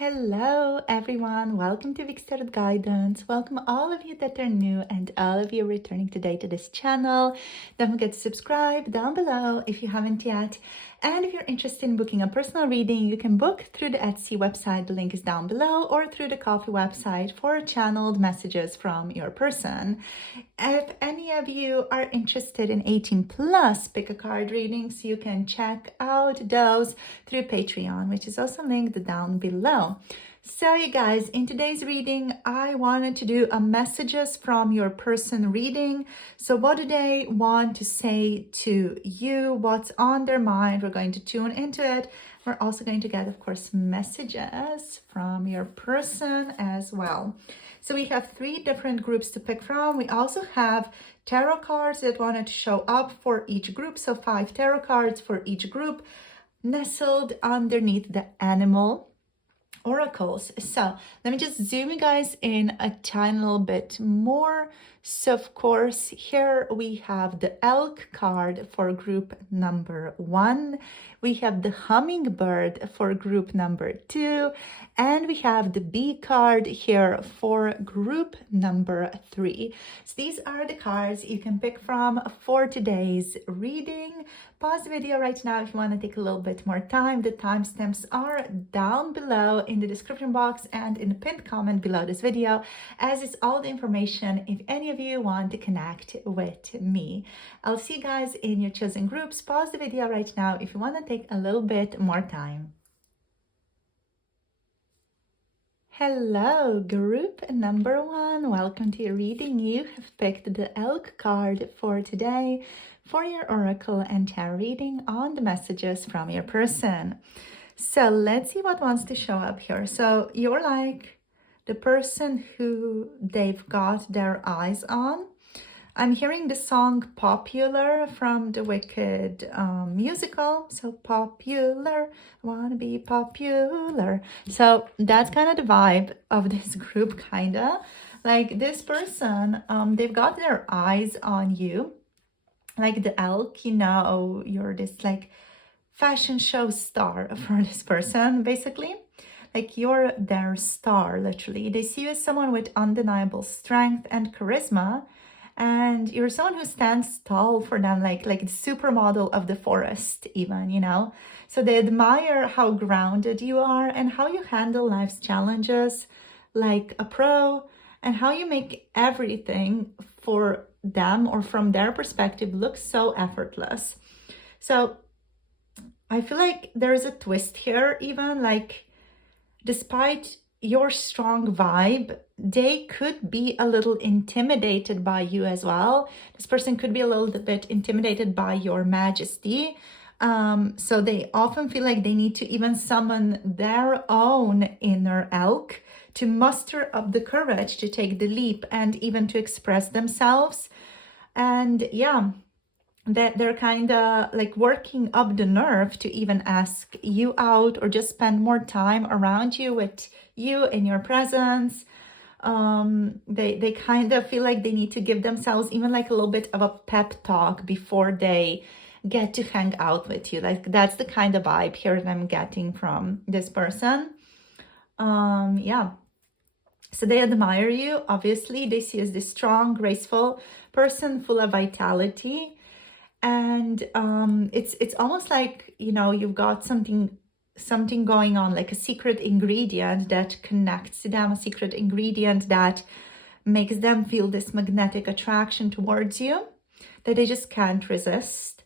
Hello everyone, welcome to Vic Started Guidance. Welcome all of you that are new and all of you returning today to this channel. Don't forget to subscribe down below if you haven't yet. And if you're interested in booking a personal reading, you can book through the Etsy website, the link is down below, or through the Coffee website for channeled messages from your person. If any of you are interested in 18 plus pick a card readings, you can check out those through Patreon, which is also linked down below. So you guys, in today's reading, I wanted to do a messages from your person reading. So what do they want to say to you? What's on their mind? We're going to tune into it. We're also going to get, of course, messages from your person as well. So we have 3 different groups to pick from. We also have tarot cards that wanted to show up for each group. So 5 tarot cards for each group nestled underneath the animal oracles. So let me just zoom you guys in a tiny little bit more. So of course, here we have the elk card for group number 1. We have the hummingbird for group number 2. And we have the bee card here for group number 3. So these are the cards you can pick from for today's reading. Pause the video right now if you want to take a little bit more time. The timestamps are down below in the description box and in the pinned comment below this video, as is all the information if any of you want to connect with me. I'll see you guys in your chosen groups. Pause the video right now if you want to take a little bit more time. Hello, group number 1. Welcome to your reading. You have picked the elk card for today for your oracle and tarot reading on the messages from your person. So let's see what wants to show up here. So you're like the person who they've got their eyes on. I'm hearing the song Popular from the Wicked musical. So popular, wanna be popular. So that's kind of the vibe of this group, kind of. Like this person, they've got their eyes on you. Like the elk, you know, you're this like fashion show star for this person, basically. Like you're their star, literally. They see you as someone with undeniable strength and charisma. And you're someone who stands tall for them, like the supermodel of the forest even, you know. So they admire how grounded you are and how you handle life's challenges like a pro, and how you make everything for them or from their perspective look so effortless. So I feel like there's a twist here, even like despite your strong vibe, they could be a little intimidated by you as well. This person could be a little bit intimidated by your majesty. So they often feel like they need to even summon their own inner elk to muster up the courage to take the leap and even to express themselves. And yeah, that they're kind of like working up the nerve to even ask you out or just spend more time around you, with you in your presence. They kind of feel like they need to give themselves even like a little bit of a pep talk before they get to hang out with you. Like that's the kind of vibe here that I'm getting from this person. Yeah. So they admire you, obviously. They see you as this strong, graceful person full of vitality. And it's almost like, you know, you've got something going on, like a secret ingredient that connects to them, a secret ingredient that makes them feel this magnetic attraction towards you that they just can't resist.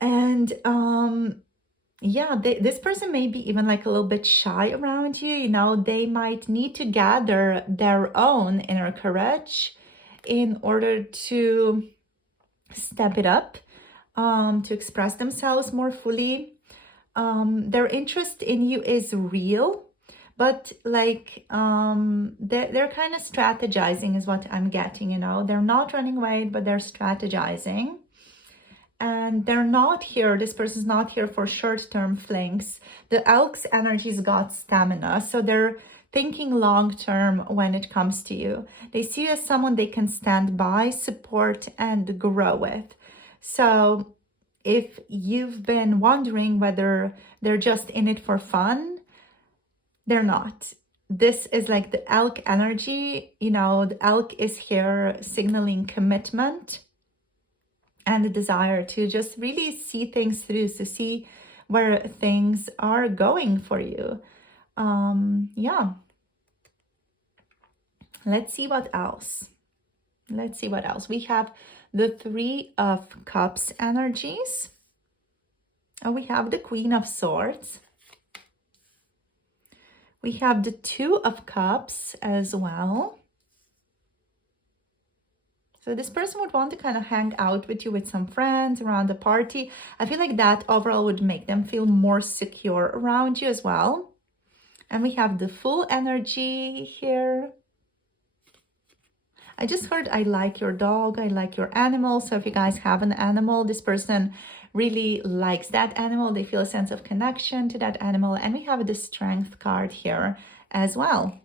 And yeah, this person may be even like a little bit shy around you. You know, they might need to gather their own inner courage in order to step it up, to express themselves more fully. Their interest in you is real, but like they're kind of strategizing is what I'm getting, you know. They're not running away, but they're strategizing. And they're not here, this person's not here for short-term flings. The elk's energy's got stamina, so they're thinking long-term when it comes to you. They see you as someone they can stand by, support, and grow with. So if you've been wondering whether they're just in it for fun, they're not. This is like the elk energy. You know, the elk is here signaling commitment and the desire to just really see things through, to see where things are going for you. Yeah. Let's see what else. Let's see what else. We have the Three of Cups energies. And we have the Queen of Swords. We have the Two of Cups as well. So this person would want to kind of hang out with you with some friends around the party. I feel like that overall would make them feel more secure around you as well. And we have the Fool energy here. I just heard I like your dog, I like your animal. So if you guys have an animal, this person really likes that animal. They feel a sense of connection to that animal. And we have the Strength card here as well.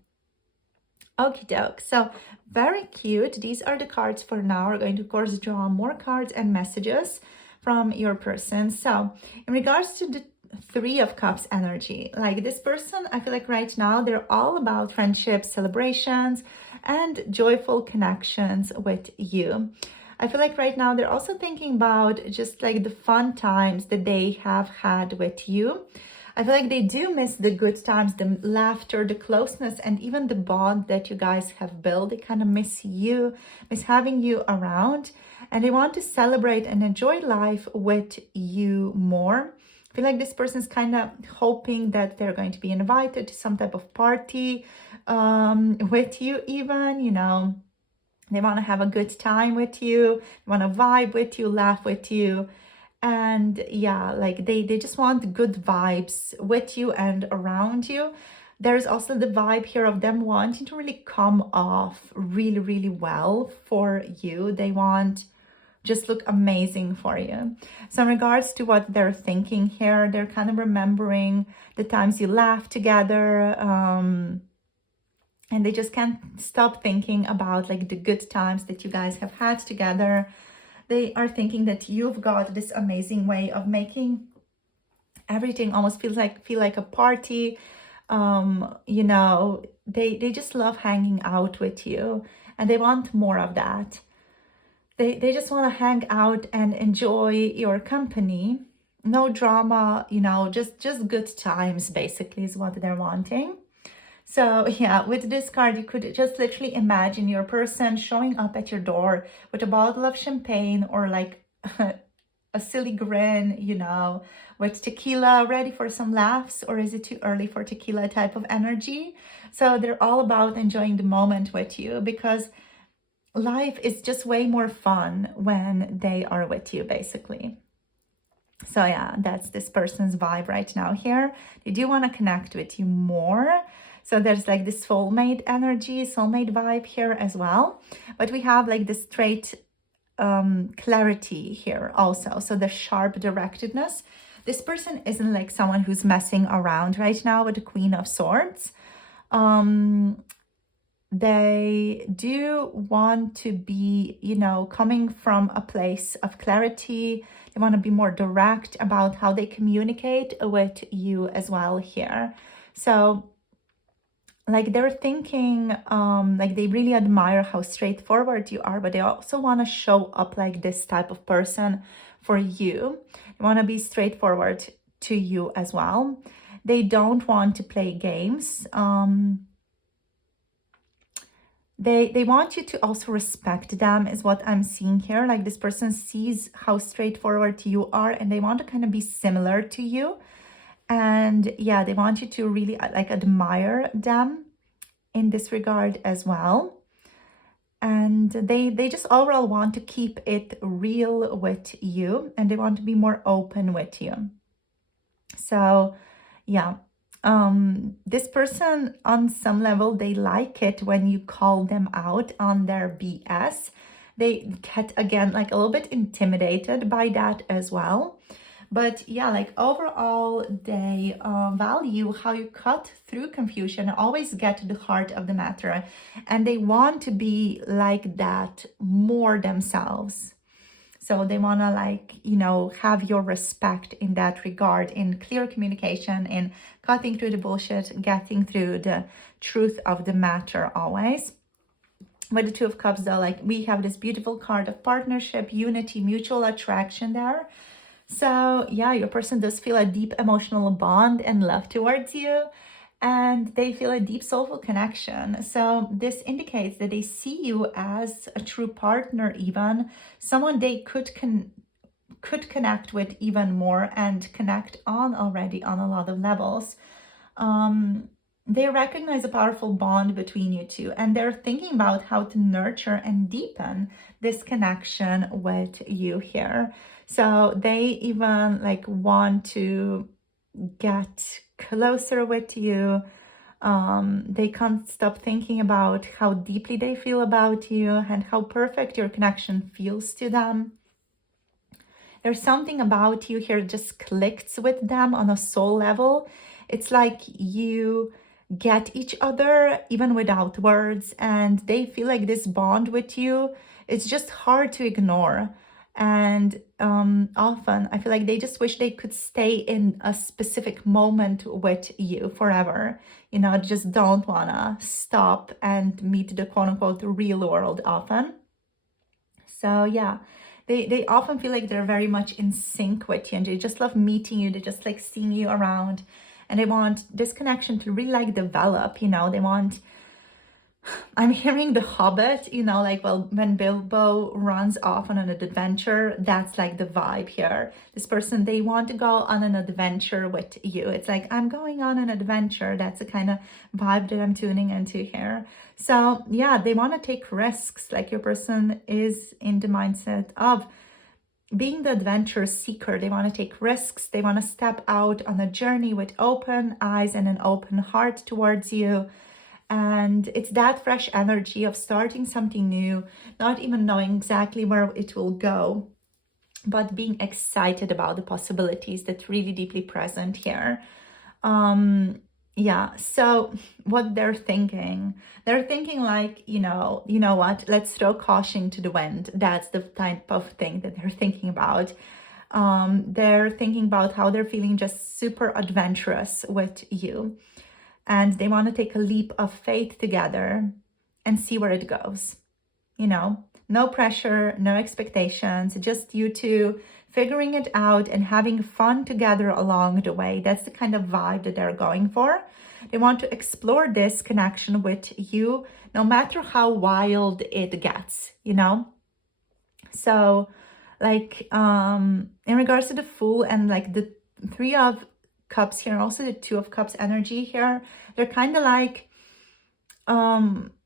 Okie doke. So very cute. These are the cards for now. We're going to, of course, draw more cards and messages from your person. So in regards to the Three of Cups energy, like this person, I feel like right now they're all about friendships, celebrations, and joyful connections with you. I feel like right now they're also thinking about just like the fun times that they have had with you. I feel like they do miss the good times, the laughter, the closeness, and even the bond that you guys have built. They kind of miss you, miss having you around, and they want to celebrate and enjoy life with you more. I feel like this person is kind of hoping that they're going to be invited to some type of party with you even, you know. They want to have a good time with you, they want to vibe with you, laugh with you. And yeah, like they just want good vibes with you and around you. There's also the vibe here of them wanting to really come off really, really well for you. They want just look amazing for you. So in regards to what they're thinking here, they're kind of remembering the times you laughed together, and they just can't stop thinking about like the good times that you guys have had together. They are thinking that you've got this amazing way of making everything almost feel like a party. You know, they just love hanging out with you, and they want more of that. They just want to hang out and enjoy your company. No drama, you know, just good times basically is what they're wanting. So yeah, with this card, you could just literally imagine your person showing up at your door with a bottle of champagne or like a silly grin, you know, with tequila, ready for some laughs, or is it too early for tequila type of energy? So they're all about enjoying the moment with you, because life is just way more fun when they are with you, basically. So yeah, that's this person's vibe right now here. They do want to connect with you more. So there's like this soulmate energy, soulmate vibe here as well. But we have like this straight clarity here also. So the sharp directedness. This person isn't like someone who's messing around right now with the Queen of Swords. They do want to be, you know, coming from a place of clarity. They want to be more direct about how they communicate with you as well here. So like they're thinking, like they really admire how straightforward you are, but they also want to show up like this type of person for you. They want to be straightforward to you as well. They don't want to play games. They want you to also respect them is what I'm seeing here. Like this person sees how straightforward you are, and they want to kind of be similar to you. And yeah, they want you to really like admire them in this regard as well. And they just overall want to keep it real with you, and they want to be more open with you. So yeah, this person on some level, they like it when you call them out on their BS. They get again like a little bit intimidated by that as well. But yeah, like overall, they value how you cut through confusion, always get to the heart of the matter, and they want to be like that more themselves. So they want to like, have your respect in that regard, in clear communication, in cutting through the bullshit, getting through the truth of the matter always. With the Two of Cups though, like we have this beautiful card of partnership, unity, mutual attraction there. So yeah, your person does feel a deep emotional bond and love towards you, and they feel a deep soulful connection. So this indicates that they see you as a true partner, even someone they could connect with even more and connect on already on a lot of levels. They recognize a powerful bond between you two, and they're thinking about how to nurture and deepen this connection with you here. So they even like want to get closer with you. They can't stop thinking about how deeply they feel about you and how perfect your connection feels to them. There's something about you here that just clicks with them on a soul level. It's like you get each other even without words, and they feel like this bond with you, it's just hard to ignore. And often I feel like they just wish they could stay in a specific moment with you forever. Just don't wanna stop and meet the quote-unquote real world often. So yeah, they often feel like they're very much in sync with you, and they just love meeting you. They just like seeing you around, and they want this connection to really like develop. They want, I'm hearing the Hobbit, like, well, when Bilbo runs off on an adventure, that's like the vibe here. This person, they want to go on an adventure with you. It's like, I'm going on an adventure. That's the kind of vibe that I'm tuning into here. So yeah, they want to take risks. Like your person is in the mindset of being the adventure seeker. They want to take risks. They want to step out on a journey with open eyes and an open heart towards you. And it's that fresh energy of starting something new, not even knowing exactly where it will go, but being excited about the possibilities that's really deeply present here. Yeah, so what they're thinking like, you know what, let's throw caution to the wind. That's the type of thing that they're thinking about. They're thinking about how they're feeling just super adventurous with you. And they want to take a leap of faith together and see where it goes. No pressure, no expectations, just you two figuring it out and having fun together along the way. That's the kind of vibe that they're going for. They want to explore this connection with you, no matter how wild it gets, So like, in regards to the Fool and like the Three of Cups here, also the Two of Cups energy here, they're kind of like,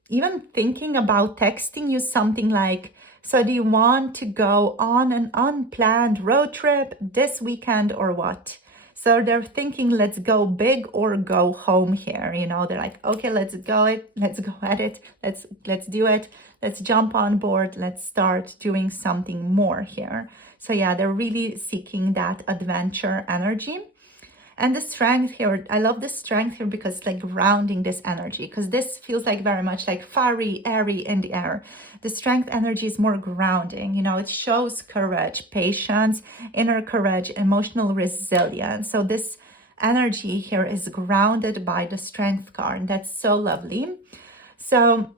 even thinking about texting you something like, so do you want to go on an unplanned road trip this weekend or what? So they're thinking, let's go big or go home here. They're like, okay, let's go at it. Let's do it. Let's jump on board. Let's start doing something more here. So yeah, they're really seeking that adventure energy. And the strength here, I love the strength here because it's like grounding this energy, because this feels like very much like fiery, airy in the air. The strength energy is more grounding, it shows courage, patience, inner courage, emotional resilience. So this energy here is grounded by the strength card. That's so lovely. So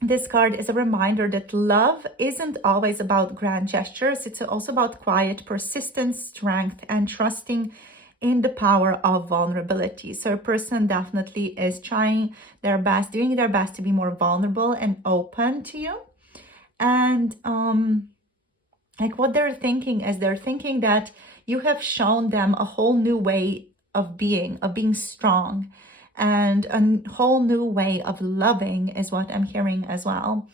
this card is a reminder that love isn't always about grand gestures. It's also about quiet, persistent strength and trusting in the power of vulnerability. So a person definitely is trying their best, doing their best to be more vulnerable and open to you. And like what they're thinking is they're thinking that you have shown them a whole new way of being strong, and a whole new way of loving is what I'm hearing as well.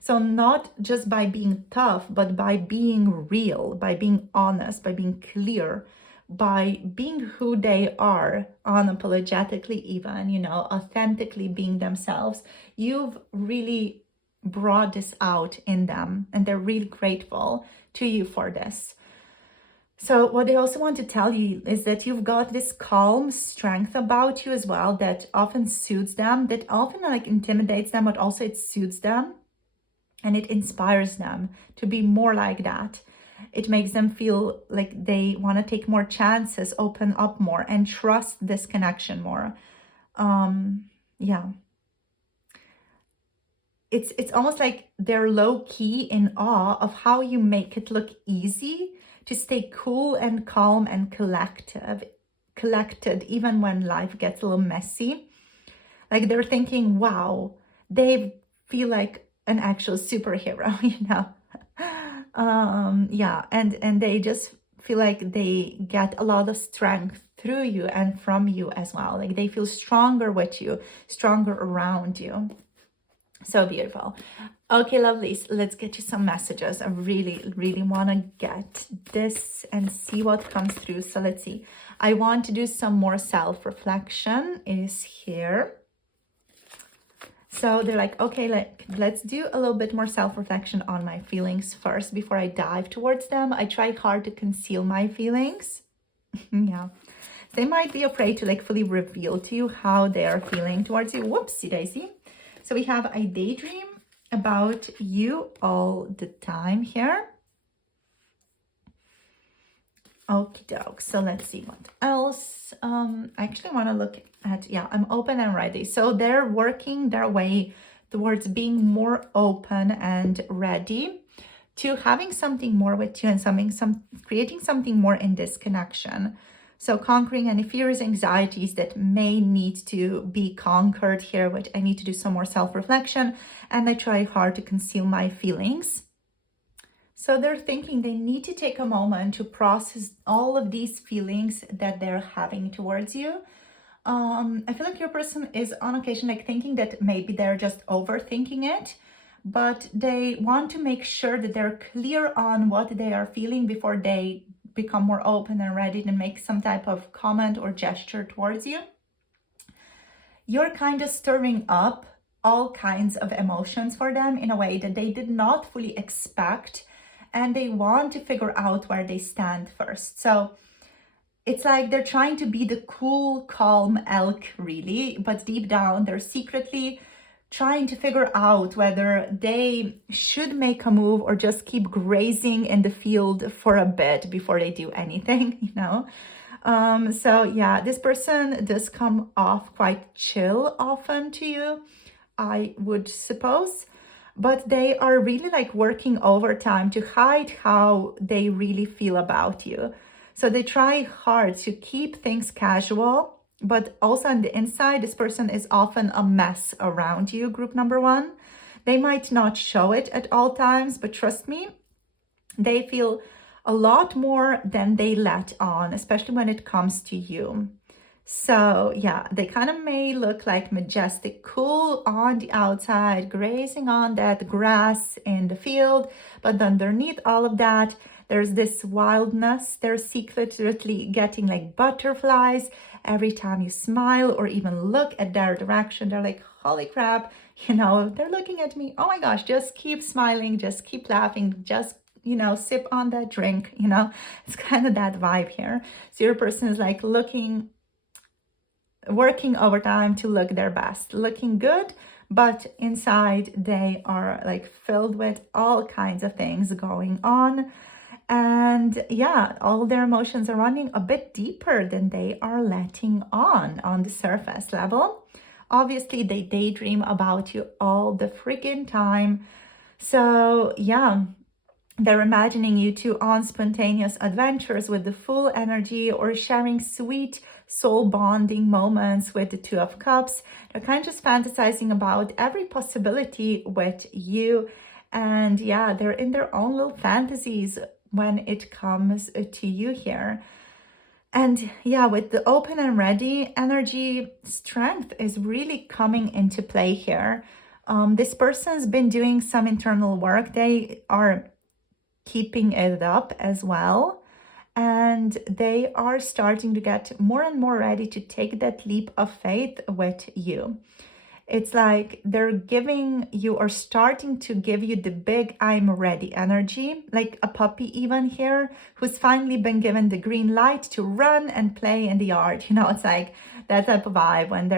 So not just by being tough, but by being real, by being honest, by being clear, by being who they are, unapologetically even, authentically being themselves. You've really brought this out in them, and they're really grateful to you for this. So what they also want to tell you is that you've got this calm strength about you as well that often suits them, that often like intimidates them, but also it suits them and it inspires them to be more like that. It makes them feel like they want to take more chances, open up more, and trust this connection more. Yeah. It's almost like they're low-key in awe of how you make it look easy to stay cool and calm and collected even when life gets a little messy. Like they're thinking, wow, they feel like an actual superhero, you know. Yeah, and they just feel like they get a lot of strength through you and from you as well. Like they feel stronger with you, stronger around you. So beautiful. Okay, lovelies, let's get you some messages. I really want to get this and see what comes through. So let's see. I want to do some more self-reflection is here. So they're like, okay, let's do a little bit more self-reflection on my feelings first before I dive towards them. I try hard to conceal my feelings. Yeah. They might be afraid to like fully reveal to you how they are feeling towards you. Whoopsie daisy. So we have I daydream about you all the time here. Okie doke. So let's see what else. I actually want to look at, yeah, I'm open and ready. So they're working their way towards being more open and ready to having something more with you and creating something more in this connection. So conquering any fears, anxieties that may need to be conquered here, which I need to do some more self-reflection, and I try hard to conceal my feelings. So they're thinking they need to take a moment to process all of these feelings that they're having towards you. I feel like your person is on occasion like thinking that maybe they're just overthinking it, but they want to make sure that they're clear on what they are feeling before they become more open and ready to make some type of comment or gesture towards you. You're kind of stirring up all kinds of emotions for them in a way that they did not fully expect, and they want to figure out where they stand first. So it's like they're trying to be the cool, calm elk, really, but deep down they're secretly trying to figure out whether they should make a move or just keep grazing in the field for a bit before they do anything, you know. So yeah, this person does come off quite chill often to you, I would suppose, but they are really like working overtime to hide how they really feel about you. So they try hard to keep things casual, but also on the inside, this person is often a mess around you, group number one. They might not show it at all times, but trust me, they feel a lot more than they let on, especially when it comes to you. So yeah, they kind of may look like majestic, cool on the outside, grazing on that grass in the field, but underneath all of that, there's this wildness. They're secretly getting like butterflies every time you smile or even look at their direction. They're like, holy crap, you know, they're looking at me. Oh my gosh, just keep smiling, just keep laughing, just, you know, sip on that drink, you know. It's kind of that vibe here. So your person is like working overtime to look their best, looking good, but inside they are like filled with all kinds of things going on. And yeah, all their emotions are running a bit deeper than they are letting on the surface level. Obviously, they daydream about you all the freaking time. So yeah, they're imagining you two on spontaneous adventures with the full energy or sharing sweet soul bonding moments with the Two of Cups. They're kind of just fantasizing about every possibility with you. And yeah, they're in their own little fantasies when it comes to you here. And yeah, with the open and ready energy, strength is really coming into play here. This person's been doing some internal work. They are keeping it up as well. And they are starting to get more and more ready to take that leap of faith with you. It's like they're giving you or starting to give you the big I'm ready energy, like a puppy even here who's finally been given the green light to run and play in the yard. You know, it's like that type of vibe when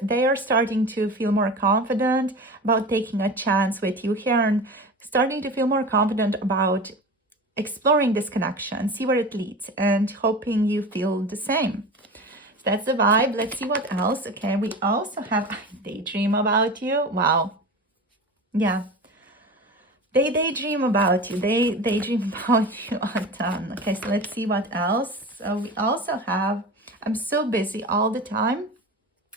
they are starting to feel more confident about taking a chance with you here and starting to feel more confident about exploring this connection, see where it leads, and hoping you feel the same. So that's the vibe. Let's see what else. Okay, we also have daydream about you. Wow. Yeah. They daydream about you. They daydream about you a ton. Okay, so let's see what else. So we also have, I'm so busy all the time.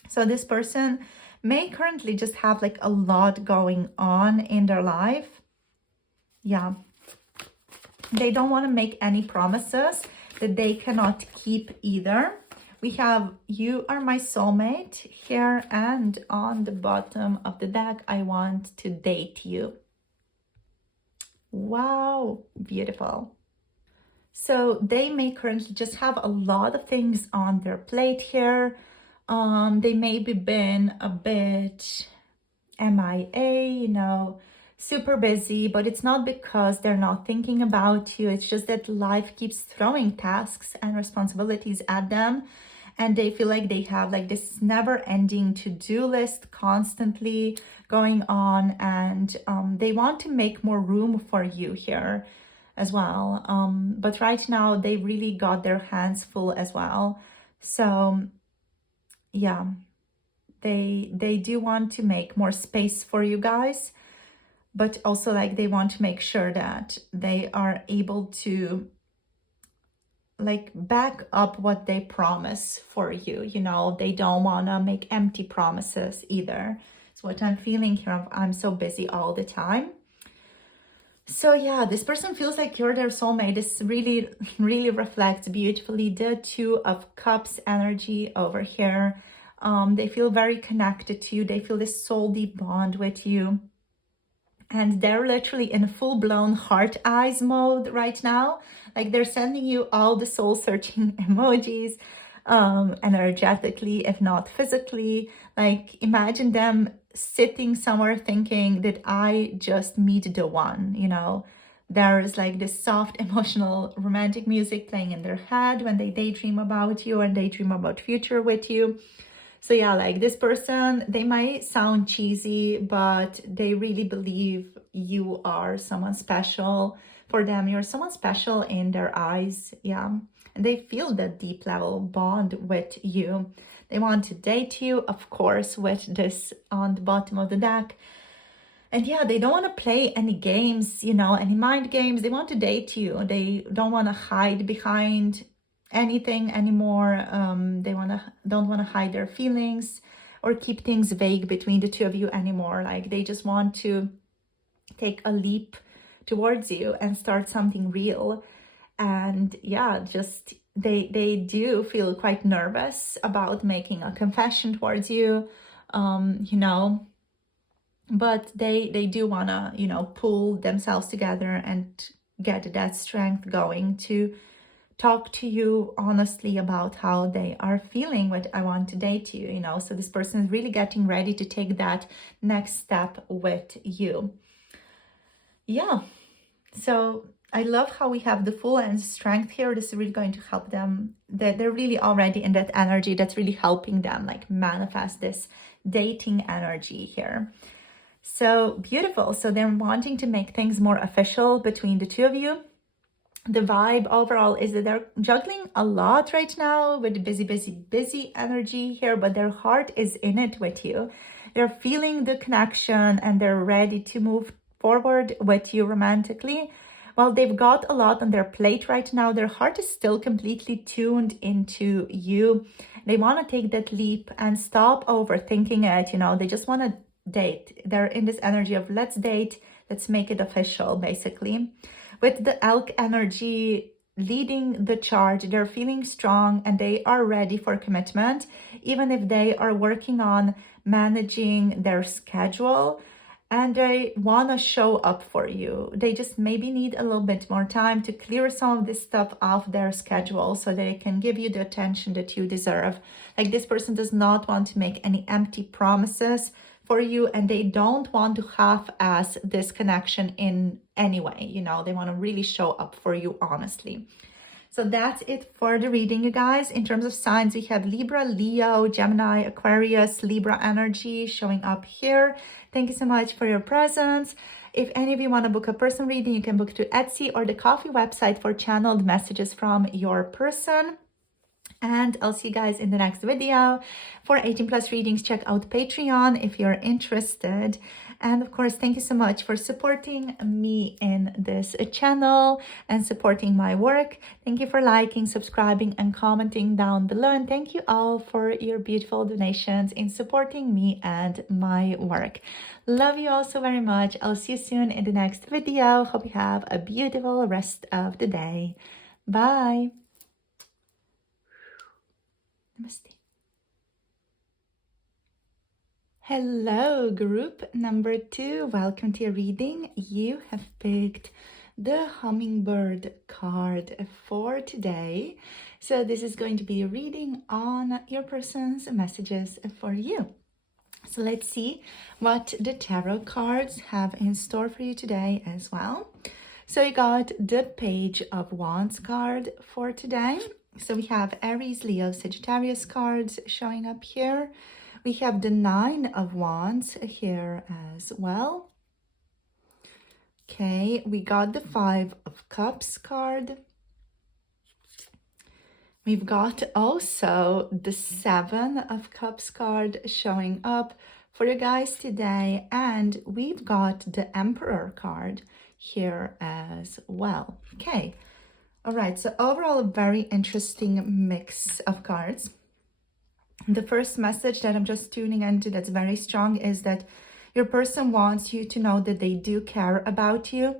So this person may currently just have like a lot going on in their life. Yeah. They don't want to make any promises that they cannot keep either. We have, you are my soulmate here, and on the bottom of the deck, I want to date you. Wow, beautiful. So they may currently just have a lot of things on their plate here. They maybe been a bit MIA, you know, super busy, but it's not because they're not thinking about you. It's just that life keeps throwing tasks and responsibilities at them, and they feel like they have like this never-ending to-do list constantly going on, and they want to make more room for you here as well. But right now they really got their hands full as well. So yeah, they do want to make more space for you guys, but also like they want to make sure that they are able to like back up what they promise for you. You know, they don't want to make empty promises either. It's what I'm feeling here of, I'm so busy all the time. So yeah, this person feels like you're their soulmate. This really, really reflects beautifully the Two of Cups energy over here. They feel very connected to you. They feel this soul deep bond with you. And they're literally in full-blown heart eyes mode right now. Like they're sending you all the soul-searching emojis, energetically, if not physically. Like imagine them sitting somewhere thinking that I just meet the one, you know. There's like this soft, emotional, romantic music playing in their head when they daydream about you and daydream about future with you. So yeah, like this person, they might sound cheesy, but they really believe you are someone special for them. You're someone special in their eyes. Yeah. And they feel that deep level bond with you. They want to date you, of course, with this on the bottom of the deck. And yeah, they don't want to play any games, you know, any mind games. They want to date you. They don't want to hide behind anything anymore. They don't want to hide their feelings or keep things vague between the two of you anymore. Like they just want to take a leap towards you and start something real. And yeah, just they do feel quite nervous about making a confession towards you, you know, but they do want to, you know, pull themselves together and get that strength going to talk to you honestly about how they are feeling with I want to date you, you know. So this person is really getting ready to take that next step with you. Yeah, so I love how we have the Fool and strength here. This is really going to help them. They're really already in that energy that's really helping them like manifest this dating energy here. So beautiful. So they're wanting to make things more official between the two of you. The vibe overall is that they're juggling a lot right now with busy energy here, but their heart is in it with you. They're feeling the connection and they're ready to move forward with you romantically. While they've got a lot on their plate right now, their heart is still completely tuned into you. They want to take that leap and stop overthinking it. You know, they just want to date. They're in this energy of let's date, let's make it official, basically. With the Elk energy leading the charge, they're feeling strong and they are ready for commitment, even if they are working on managing their schedule and they want to show up for you. They just maybe need a little bit more time to clear some of this stuff off their schedule so they can give you the attention that you deserve. Like this person does not want to make any empty promises for you, and they don't want to half-ass this connection in any way. You know, they want to really show up for you honestly. So that's it for the reading, you guys. In terms of signs, we have Libra, Leo, Gemini, Aquarius, Libra energy showing up here. Thank you so much for your presence. If any of you want to book a person reading, you can book to Etsy or the Coffee website for channeled messages from your person. And I'll see you guys in the next video. For 18 plus readings, check out Patreon if you're interested. And of course, thank you so much for supporting me in this channel and supporting my work. Thank you for liking, subscribing, and commenting down below. And thank you all for your beautiful donations in supporting me and my work. Love you all so very much. I'll see you soon in the next video. Hope you have a beautiful rest of the day. Bye. Namaste. Hello, group number 2. Welcome to your reading. You have picked the Hummingbird card for today. So this is going to be a reading on your person's messages for you. So let's see what the tarot cards have in store for you today as well. So you got the Page of Wands card for today. So we have Aries, Leo, Sagittarius cards showing up here. We have the Nine of Wands here as well. Okay, we got the Five of Cups card. We've got also the Seven of Cups card showing up for you guys today. And we've got the Emperor card here as well. Okay. All right, so overall, a very interesting mix of cards. The first message that I'm just tuning into that's very strong is that your person wants you to know that they do care about you.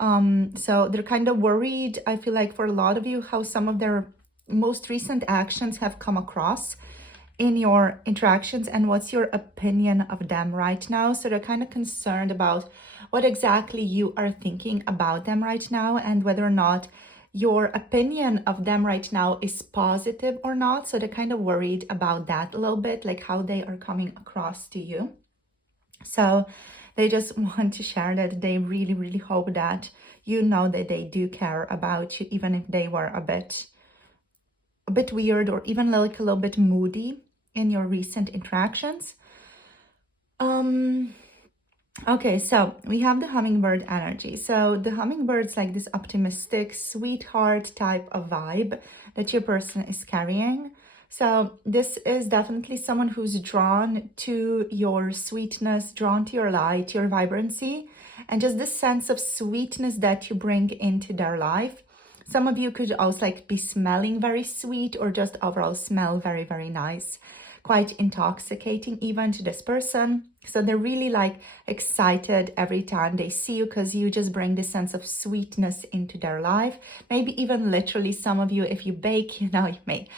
So they're kind of worried, I feel like, for a lot of you, how some of their most recent actions have come across in your interactions and what's your opinion of them right now. So they're kind of concerned about what exactly you are thinking about them right now and whether or not your opinion of them right now is positive or not. So they're kind of worried about that a little bit, like how they are coming across to you. So they just want to share that they really, really hope that you know that they do care about you, even if they were a bit weird or even like a little bit moody in your recent interactions. Okay, so we have the Hummingbird energy. So the Hummingbird's like this optimistic, sweetheart type of vibe that your person is carrying. So this is definitely someone who's drawn to your sweetness, drawn to your light, your vibrancy, and just this sense of sweetness that you bring into their life. Some of you could also like be smelling very sweet or just overall smell very, very nice. Quite intoxicating even to this person. So they're really like excited every time they see you because you just bring this sense of sweetness into their life. Maybe even literally some of you, if you bake, you know, you may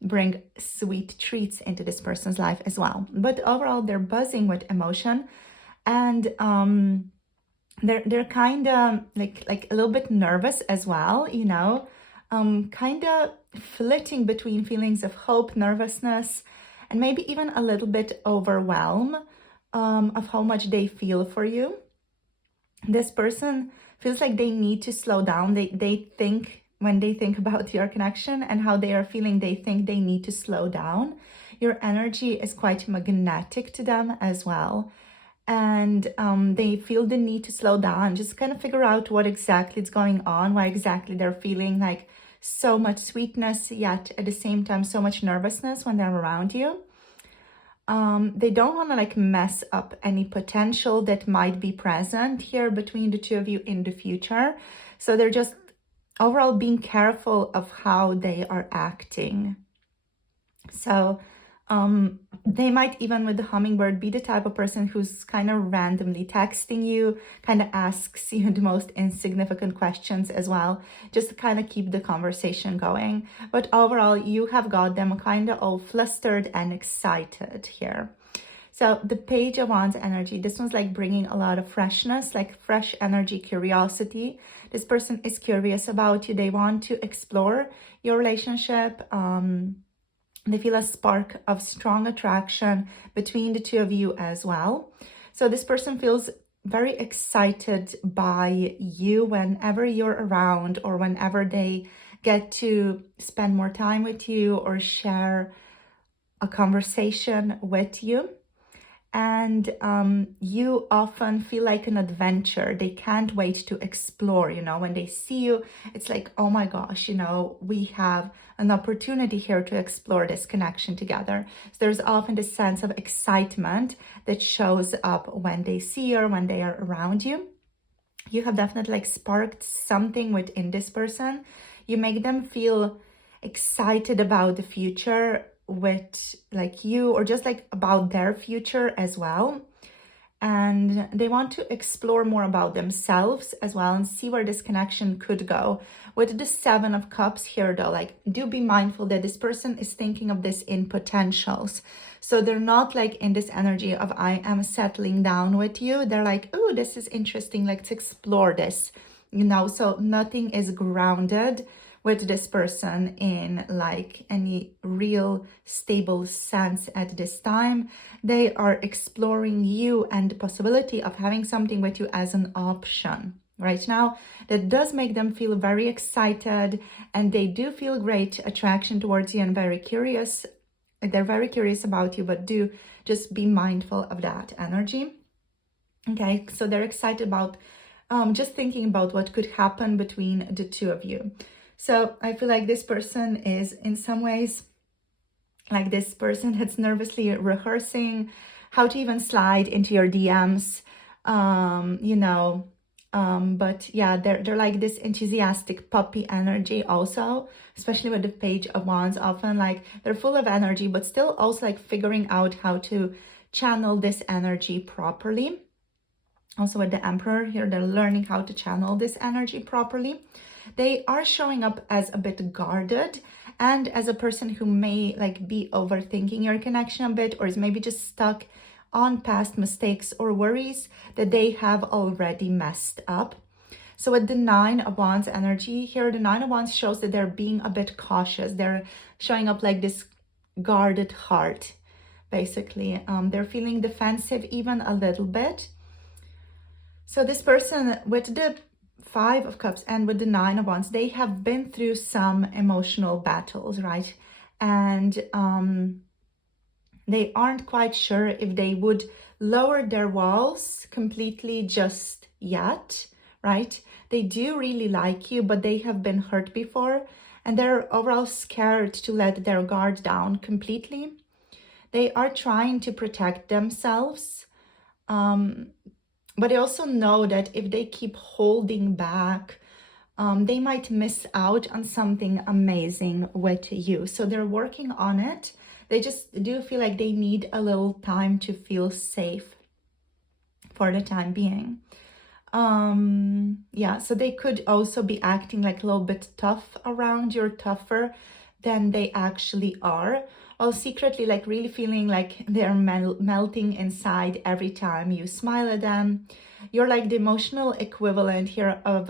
bring sweet treats into this person's life as well. But overall, they're buzzing with emotion and they're kind of like a little bit nervous as well, you know, kind of flitting between feelings of hope, nervousness, and maybe even a little bit overwhelmed of how much they feel for you. This person feels like they need to slow down. They think, when they think about your connection and how they are feeling, they think they need to slow down. Your energy is quite magnetic to them as well. And they feel the need to slow down, just kind of figure out what exactly is going on, why exactly they're feeling like so much sweetness, yet at the same time so much nervousness when they're around you. They don't want to like mess up any potential that might be present here between the two of you in the future. So they're just overall being careful of how they are acting. So they might even with the Hummingbird be the type of person who's kind of randomly texting you, kind of asks you the most insignificant questions as well, just to kind of keep the conversation going. But overall, you have got them kind of all flustered and excited here. So the Page of Wands energy, this one's like bringing a lot of freshness, like fresh energy, curiosity. This person is curious about you. They want to explore your relationship. They feel a spark of strong attraction between the two of you as well. So this person feels very excited by you whenever you're around or whenever they get to spend more time with you or share a conversation with you. And you often feel like an adventure. They can't wait to explore, when they see you, it's like, oh my gosh, we have an opportunity here to explore this connection together. So there's often this sense of excitement that shows up when they see you or when they are around you. You have definitely like sparked something within this person. You make them feel excited about the future with like you, or just like about their future as well. And they want to explore more about themselves as well and see where this connection could go. With the 7 of Cups here though, like, do be mindful that this person is thinking of this in potentials. So they're not like in this energy of I am settling down with you. They're like, oh, this is interesting, let's explore this, so nothing is grounded with this person in like any real stable sense at this time. They are exploring you and the possibility of having something with you as an option right now. That does make them feel very excited, and they do feel great attraction towards you and very curious. They're very curious about you, but do just be mindful of that energy. Okay, so they're excited about just thinking about what could happen between the two of you. So I feel like this person is in some ways like this person that's nervously rehearsing how to even slide into your DMs, but yeah, they're like this enthusiastic puppy energy also, especially with the Page of Wands. Often like they're full of energy, but still also like figuring out how to channel this energy properly. Also with the Emperor here, they're learning how to channel this energy properly. They are showing up as a bit guarded and as a person who may like be overthinking your connection a bit, or is maybe just stuck on past mistakes or worries that they have already messed up. So with the 9 of Wands energy here, the 9 of Wands shows that they're being a bit cautious. They're showing up like this guarded heart, basically. They're feeling defensive even a little bit. So this person with the 5 of Cups and with the 9 of Wands, they have been through some emotional battles, right? And they aren't quite sure if they would lower their walls completely just yet, right? They do really like you, but they have been hurt before, and they're overall scared to let their guard down completely. They are trying to protect themselves, but they also know that if they keep holding back, they might miss out on something amazing with you. So they're working on it. They just do feel like they need a little time to feel safe for the time being. Yeah, so they could also be acting like a little bit tough around you, tougher than they actually are, while secretly like really feeling like they're melting inside every time you smile at them. You're like the emotional equivalent here of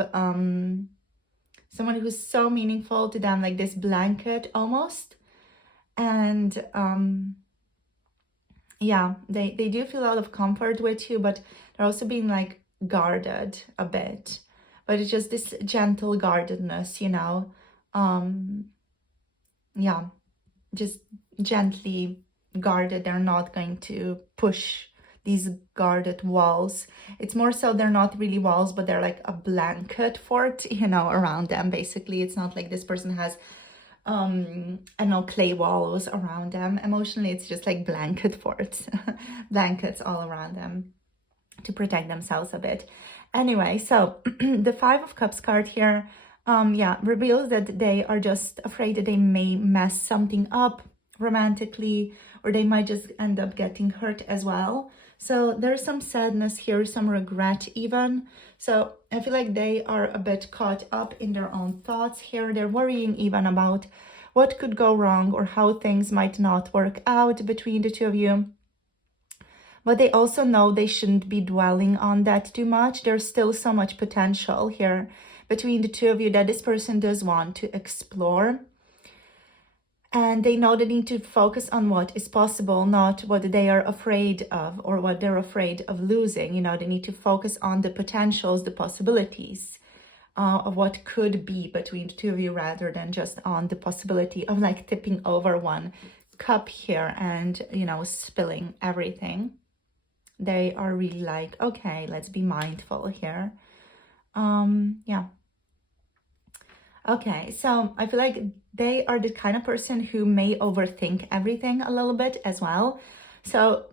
someone who's so meaningful to them, like this blanket almost. And yeah, they do feel a lot of comfort with you, but they're also being like guarded a bit. But it's just this gentle guardedness, yeah, just gently guarded. They're not going to push these guarded walls. It's more so they're not really walls, but they're like a blanket fort, around them. Basically, it's not like this person has I know, clay walls around them. Emotionally, it's just like blanket forts, blankets all around them to protect themselves a bit. Anyway, so the 5 of Cups card here, reveals that they are just afraid that they may mess something up romantically, or they might just end up getting hurt as well. So there's some sadness here, some regret even. So I feel like they are a bit caught up in their own thoughts here. They're worrying even about what could go wrong or how things might not work out between the two of you. But they also know they shouldn't be dwelling on that too much. There's still so much potential here between the two of you that this person does want to explore. And they know they need to focus on what is possible, not what they are afraid of or what they're afraid of losing. They need to focus on the potentials, the possibilities of what could be between the two of you, rather than just on the possibility of like tipping over one cup here and, spilling everything. They are really like, okay, let's be mindful here. Yeah. Okay, so I feel like they are the kind of person who may overthink everything a little bit as well. So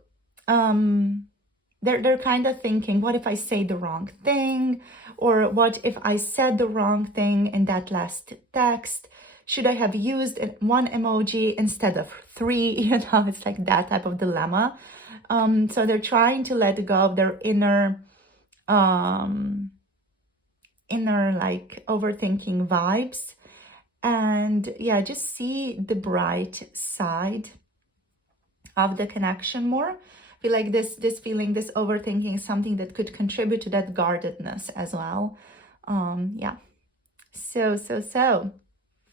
they're kind of thinking, what if I say the wrong thing? Or what if I said the wrong thing in that last text? Should I have used one emoji instead of three? You know, it's like that type of dilemma. So they're trying to let go of their inner like overthinking vibes, and yeah, just see the bright side of the connection more. I feel like this feeling, this overthinking is something that could contribute to that guardedness as well. Yeah, so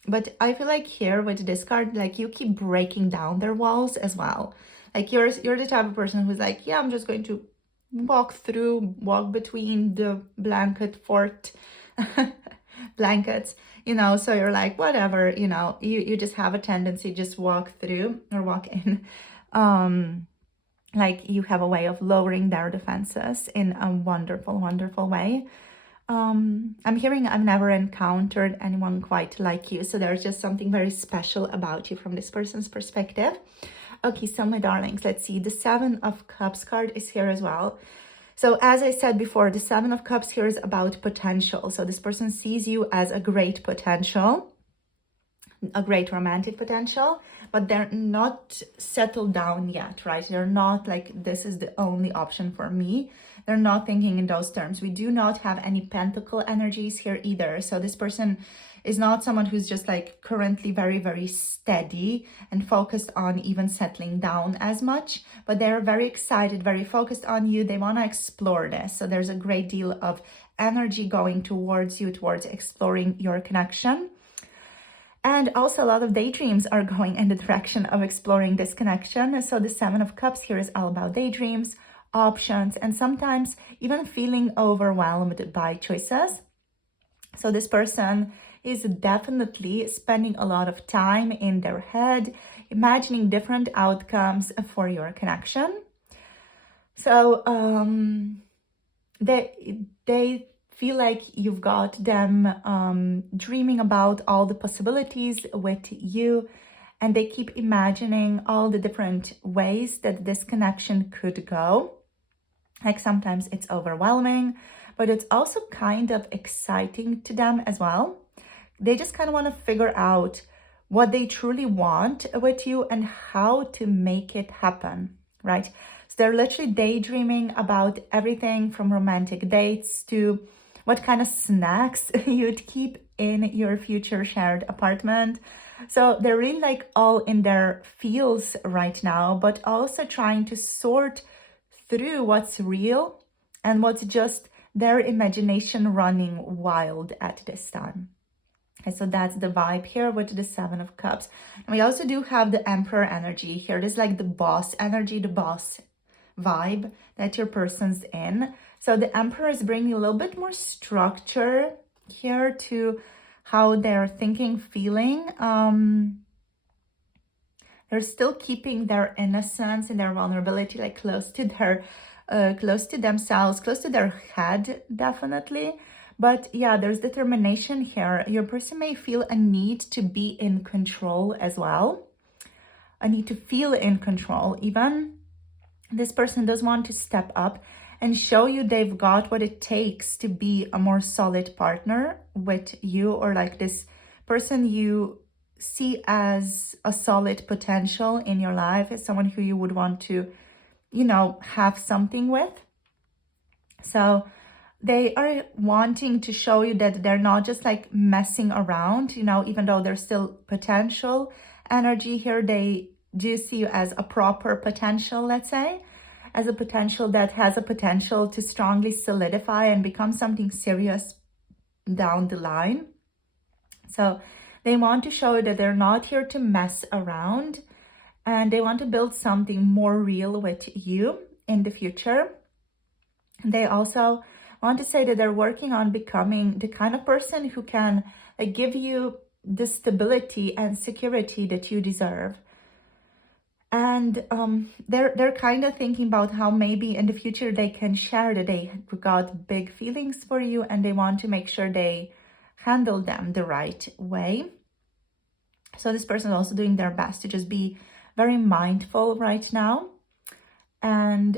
but I feel like here with this card, like you keep breaking down their walls as well. Like you're the type of person who's like, yeah, I'm just going to walk between the blanket fort blankets, you know. So you're like, whatever, you know, you just have a tendency just walk through or walk in. Like you have a way of lowering their defenses in a wonderful, wonderful way. I'm hearing I've never encountered anyone quite like you. So there's just something very special about you from this person's perspective. Okay, so my darlings, let's see. The Seven of Cups card is here as well. So as I said before, the Seven of Cups here is about potential. So this person sees you as a great potential, a great romantic potential, but they're not settled down yet, right? They're not like, this is the only option for me. They're not thinking in those terms. We do not have any pentacle energies here either. So this person is not someone who's just like currently very, very steady and focused on even settling down as much, but they're very excited, very focused on you. They want to explore this. So there's a great deal of energy going towards you, towards exploring your connection. And also a lot of daydreams are going in the direction of exploring this connection. So the Seven of Cups here is all about daydreams, options, and sometimes even feeling overwhelmed by choices. So this person is definitely spending a lot of time in their head, imagining different outcomes for your connection. So they feel like you've got them dreaming about all the possibilities with you, and they keep imagining all the different ways that this connection could go. Like sometimes it's overwhelming, but it's also kind of exciting to them as well. They just kind of want to figure out what they truly want with you and how to make it happen, right? So they're literally daydreaming about everything from romantic dates to what kind of snacks you'd keep in your future shared apartment. So they're really like all in their feels right now, but also trying to sort through what's real and what's just their imagination running wild at this time. And so that's the vibe here with the Seven of Cups. And we also do have the Emperor energy here. There's like the boss energy, the boss vibe that your person's in. So the Emperor is bringing a little bit more structure here to how they're thinking, feeling. They're still keeping their innocence and their vulnerability like close to themselves, close to their head, definitely. But yeah, there's determination here. Your person may feel a need to be in control as well. A need to feel in control even. This person does want to step up and show you they've got what it takes to be a more solid partner with you, or like this person you see as a solid potential in your life, as someone who you would want to, you know, have something with. So they are wanting to show you that they're not just like messing around, you know, even though there's still potential energy here. They do see you as a proper potential, let's say, as a potential that has a potential to strongly solidify and become something serious down the line. So they want to show you that they're not here to mess around, and they want to build something more real with you in the future. They also want to say that they're working on becoming the kind of person who can give you the stability and security that you deserve. And they're kind of thinking about how maybe in the future they can share that they got big feelings for you, and they want to make sure they handle them the right way. So this person is also doing their best to just be very mindful right now. And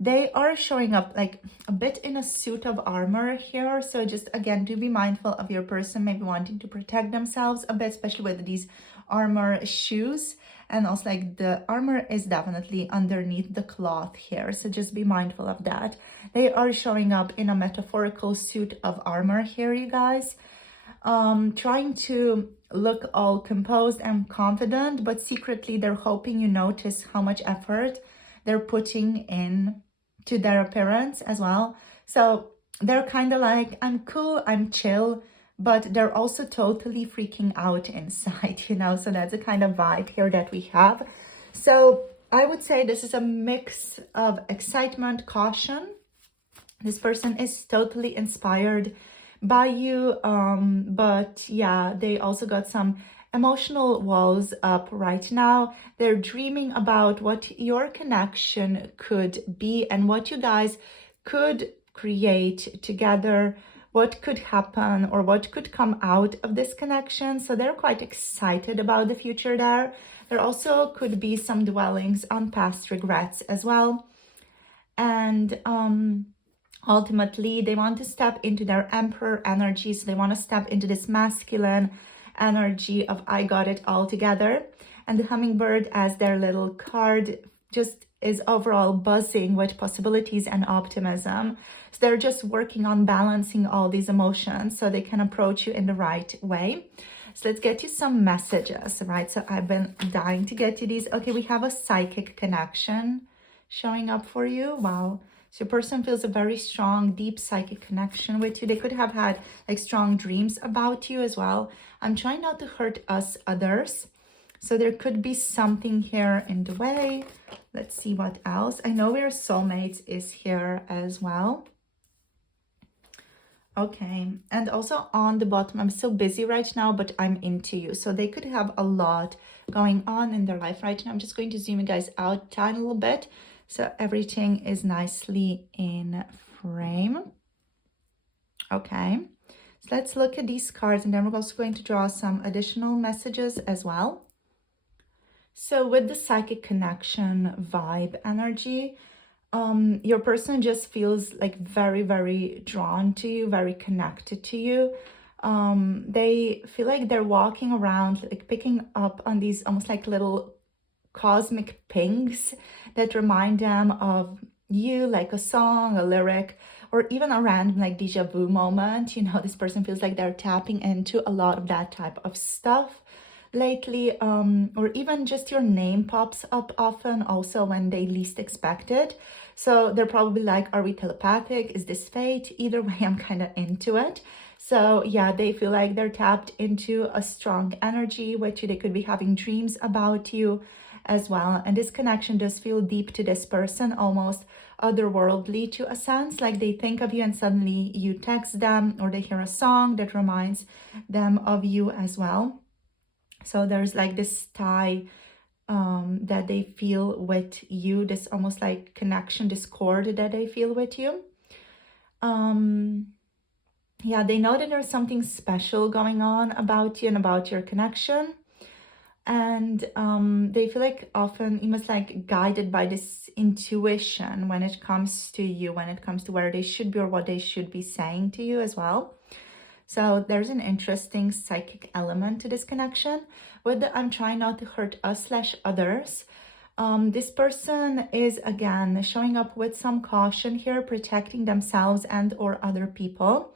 they are showing up like a bit in a suit of armor here. So just again, do be mindful of your person maybe wanting to protect themselves a bit, especially with these armor shoes. And also like the armor is definitely underneath the cloth here. So just be mindful of that. They are showing up in a metaphorical suit of armor here, you guys. Trying to look all composed and confident, but secretly they're hoping you notice how much effort they're putting in to their appearance as well. So they're kind of like, I'm cool, I'm chill, but they're also totally freaking out inside, you know? So that's a kind of vibe here that we have. So I would say this is a mix of excitement, caution. This person is totally inspired by you, but yeah, they also got some emotional walls up right now. They're dreaming about what your connection could be and what you guys could create together, what could happen or what could come out of this connection. So they're quite excited about the future there. There also could be some dwellings on past regrets as well. And ultimately, they want to step into their emperor energy. So they want to step into this masculine energy of I got it all together. And the hummingbird as their little card just is overall buzzing with possibilities and optimism. So they're just working on balancing all these emotions so they can approach you in the right way. So let's get you some messages, right? So I've been dying to get to these. Okay, we have a psychic connection showing up for you. Wow. So your person feels a very strong, deep psychic connection with you. They could have had like strong dreams about you as well. I'm trying not to hurt us others. So there could be something here in the way. Let's see what else. I know your soulmates is here as well. Okay, and also on the bottom, I'm so busy right now, but I'm into you. So they could have a lot going on in their life right now. I'm just going to zoom you guys out a little bit so everything is nicely in frame. Okay, so let's look at these cards, and then we're also going to draw some additional messages as well. So with the psychic connection vibe energy, your person just feels like very, very drawn to you, very connected to you. They feel like they're walking around, like picking up on these almost like little cosmic pings that remind them of you, like a song, a lyric, or even a random like deja vu moment. You know, this person feels like they're tapping into a lot of that type of stuff lately, or even just your name pops up often also when they least expect it. So they're probably like, are we telepathic? Is this fate? Either way, I'm kind of into it. So yeah, they feel like they're tapped into a strong energy with you. They could be having dreams about you as well. And this connection does feel deep to this person, almost otherworldly to a sense, like they think of you and suddenly you text them, or they hear a song that reminds them of you as well. So there's like this tie that they feel with you, this almost like connection, this cord that they feel with you. Yeah, they know that there's something special going on about you and about your connection. And they feel like often almost like guided by this intuition when it comes to you, when it comes to where they should be or what they should be saying to you as well. So there's an interesting psychic element to this connection with the I'm trying not to hurt us/others. This person is again showing up with some caution here, protecting themselves and or other people.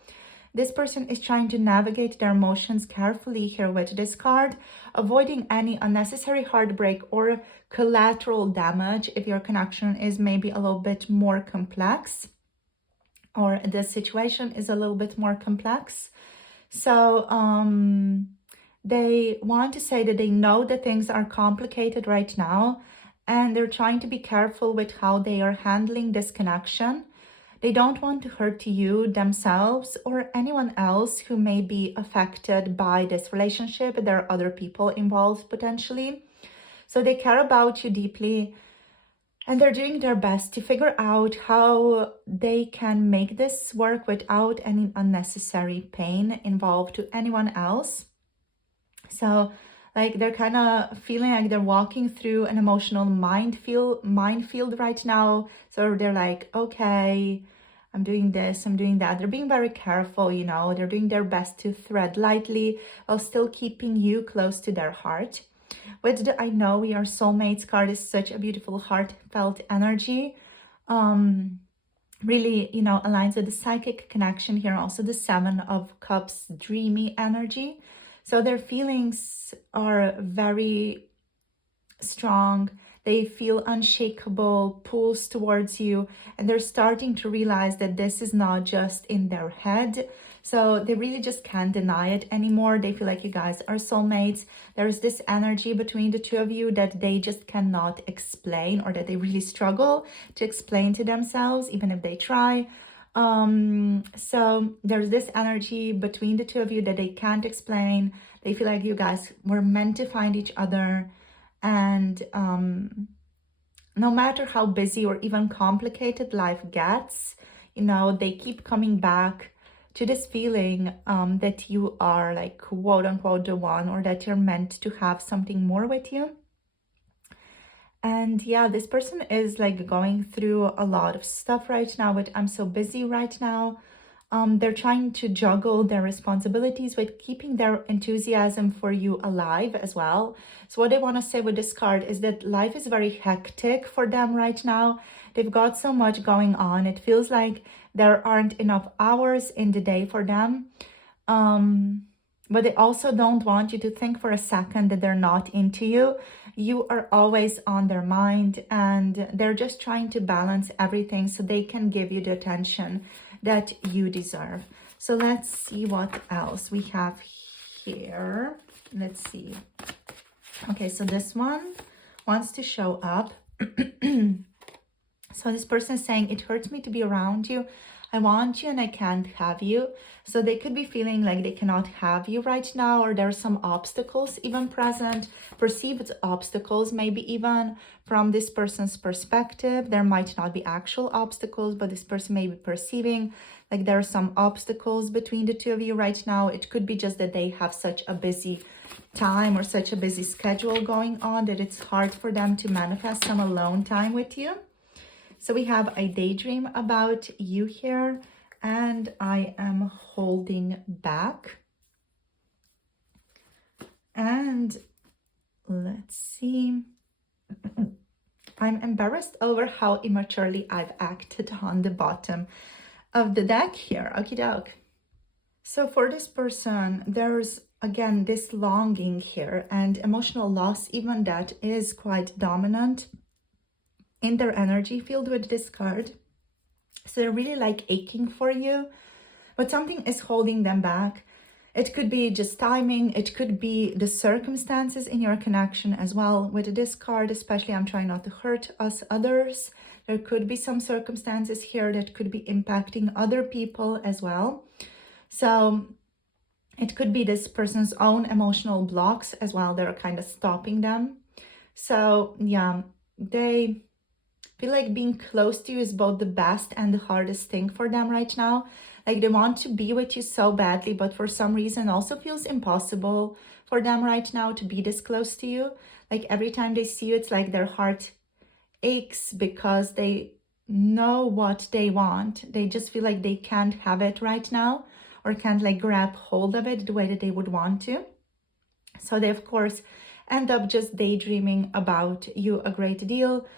This person is trying to navigate their emotions carefully here with this card, avoiding any unnecessary heartbreak or collateral damage if your connection is maybe a little bit more complex, or the situation is a little bit more complex. So they want to say that they know that things are complicated right now, and they're trying to be careful with how they are handling this connection. They don't want to hurt you, themselves, or anyone else who may be affected by this relationship. There are other people involved potentially. So they care about you deeply, and they're doing their best to figure out how they can make this work without any unnecessary pain involved to anyone else. So like they're kind of feeling like they're walking through an emotional minefield right now. So they're like, okay, I'm doing this, I'm doing that. They're being very careful, you know, they're doing their best to tread lightly while still keeping you close to their heart. With the I know we are soulmates card is such a beautiful heartfelt energy. Really, you know, aligns with the psychic connection here. Also the 7 of Cups, dreamy energy. So their feelings are very strong. They feel unshakable, pulls towards you, and they're starting to realize that this is not just in their head. So they really just can't deny it anymore. They feel like you guys are soulmates. There's this energy between the two of you that they just cannot explain, or that they really struggle to explain to themselves, even if they try. So there's this energy between the two of you that they can't explain. They feel like you guys were meant to find each other. And no matter how busy or even complicated life gets, you know, they keep coming back to this feeling that you are like quote unquote the one, or that you're meant to have something more with you. And yeah, this person is like going through a lot of stuff right now with I'm so busy right now. They're trying to juggle their responsibilities with keeping their enthusiasm for you alive as well. So what I want to say with this card is that life is very hectic for them right now. They've got so much going on. It feels like there aren't enough hours in the day for them. But they also don't want you to think for a second that they're not into you. You are always on their mind, and they're just trying to balance everything so they can give you the attention that you deserve. So let's see what else we have here. Let's see. Okay, so this one wants to show up. So this person is saying, it hurts me to be around you. I want you and I can't have you. So they could be feeling like they cannot have you right now, or there are some obstacles even present, perceived obstacles, maybe even from this person's perspective. There might not be actual obstacles, but this person may be perceiving like there are some obstacles between the two of you right now. It could be just that they have such a busy time or such a busy schedule going on that it's hard for them to manifest some alone time with you. So we have I daydream about you here, and I am holding back. And let's see. I'm embarrassed over how immaturely I've acted on the bottom of the deck here. Okie doke. So for this person, there's again this longing here and emotional loss, even that is quite dominant in their energy field with this card. So they're really like aching for you, but something is holding them back. It could be just timing. It could be the circumstances in your connection as well. With this card, especially, I'm trying not to hurt us others. There could be some circumstances here that could be impacting other people as well. So it could be this person's own emotional blocks as well. They're kind of stopping them. So yeah, they feel like being close to you is both the best and the hardest thing for them right now. Like they want to be with you so badly, but for some reason also feels impossible for them right now to be this close to you. Like every time they see you, it's like their heart aches because they know what they want. They just feel like they can't have it right now, or can't like grab hold of it the way that they would want to. So they of course end up just daydreaming about you a great deal.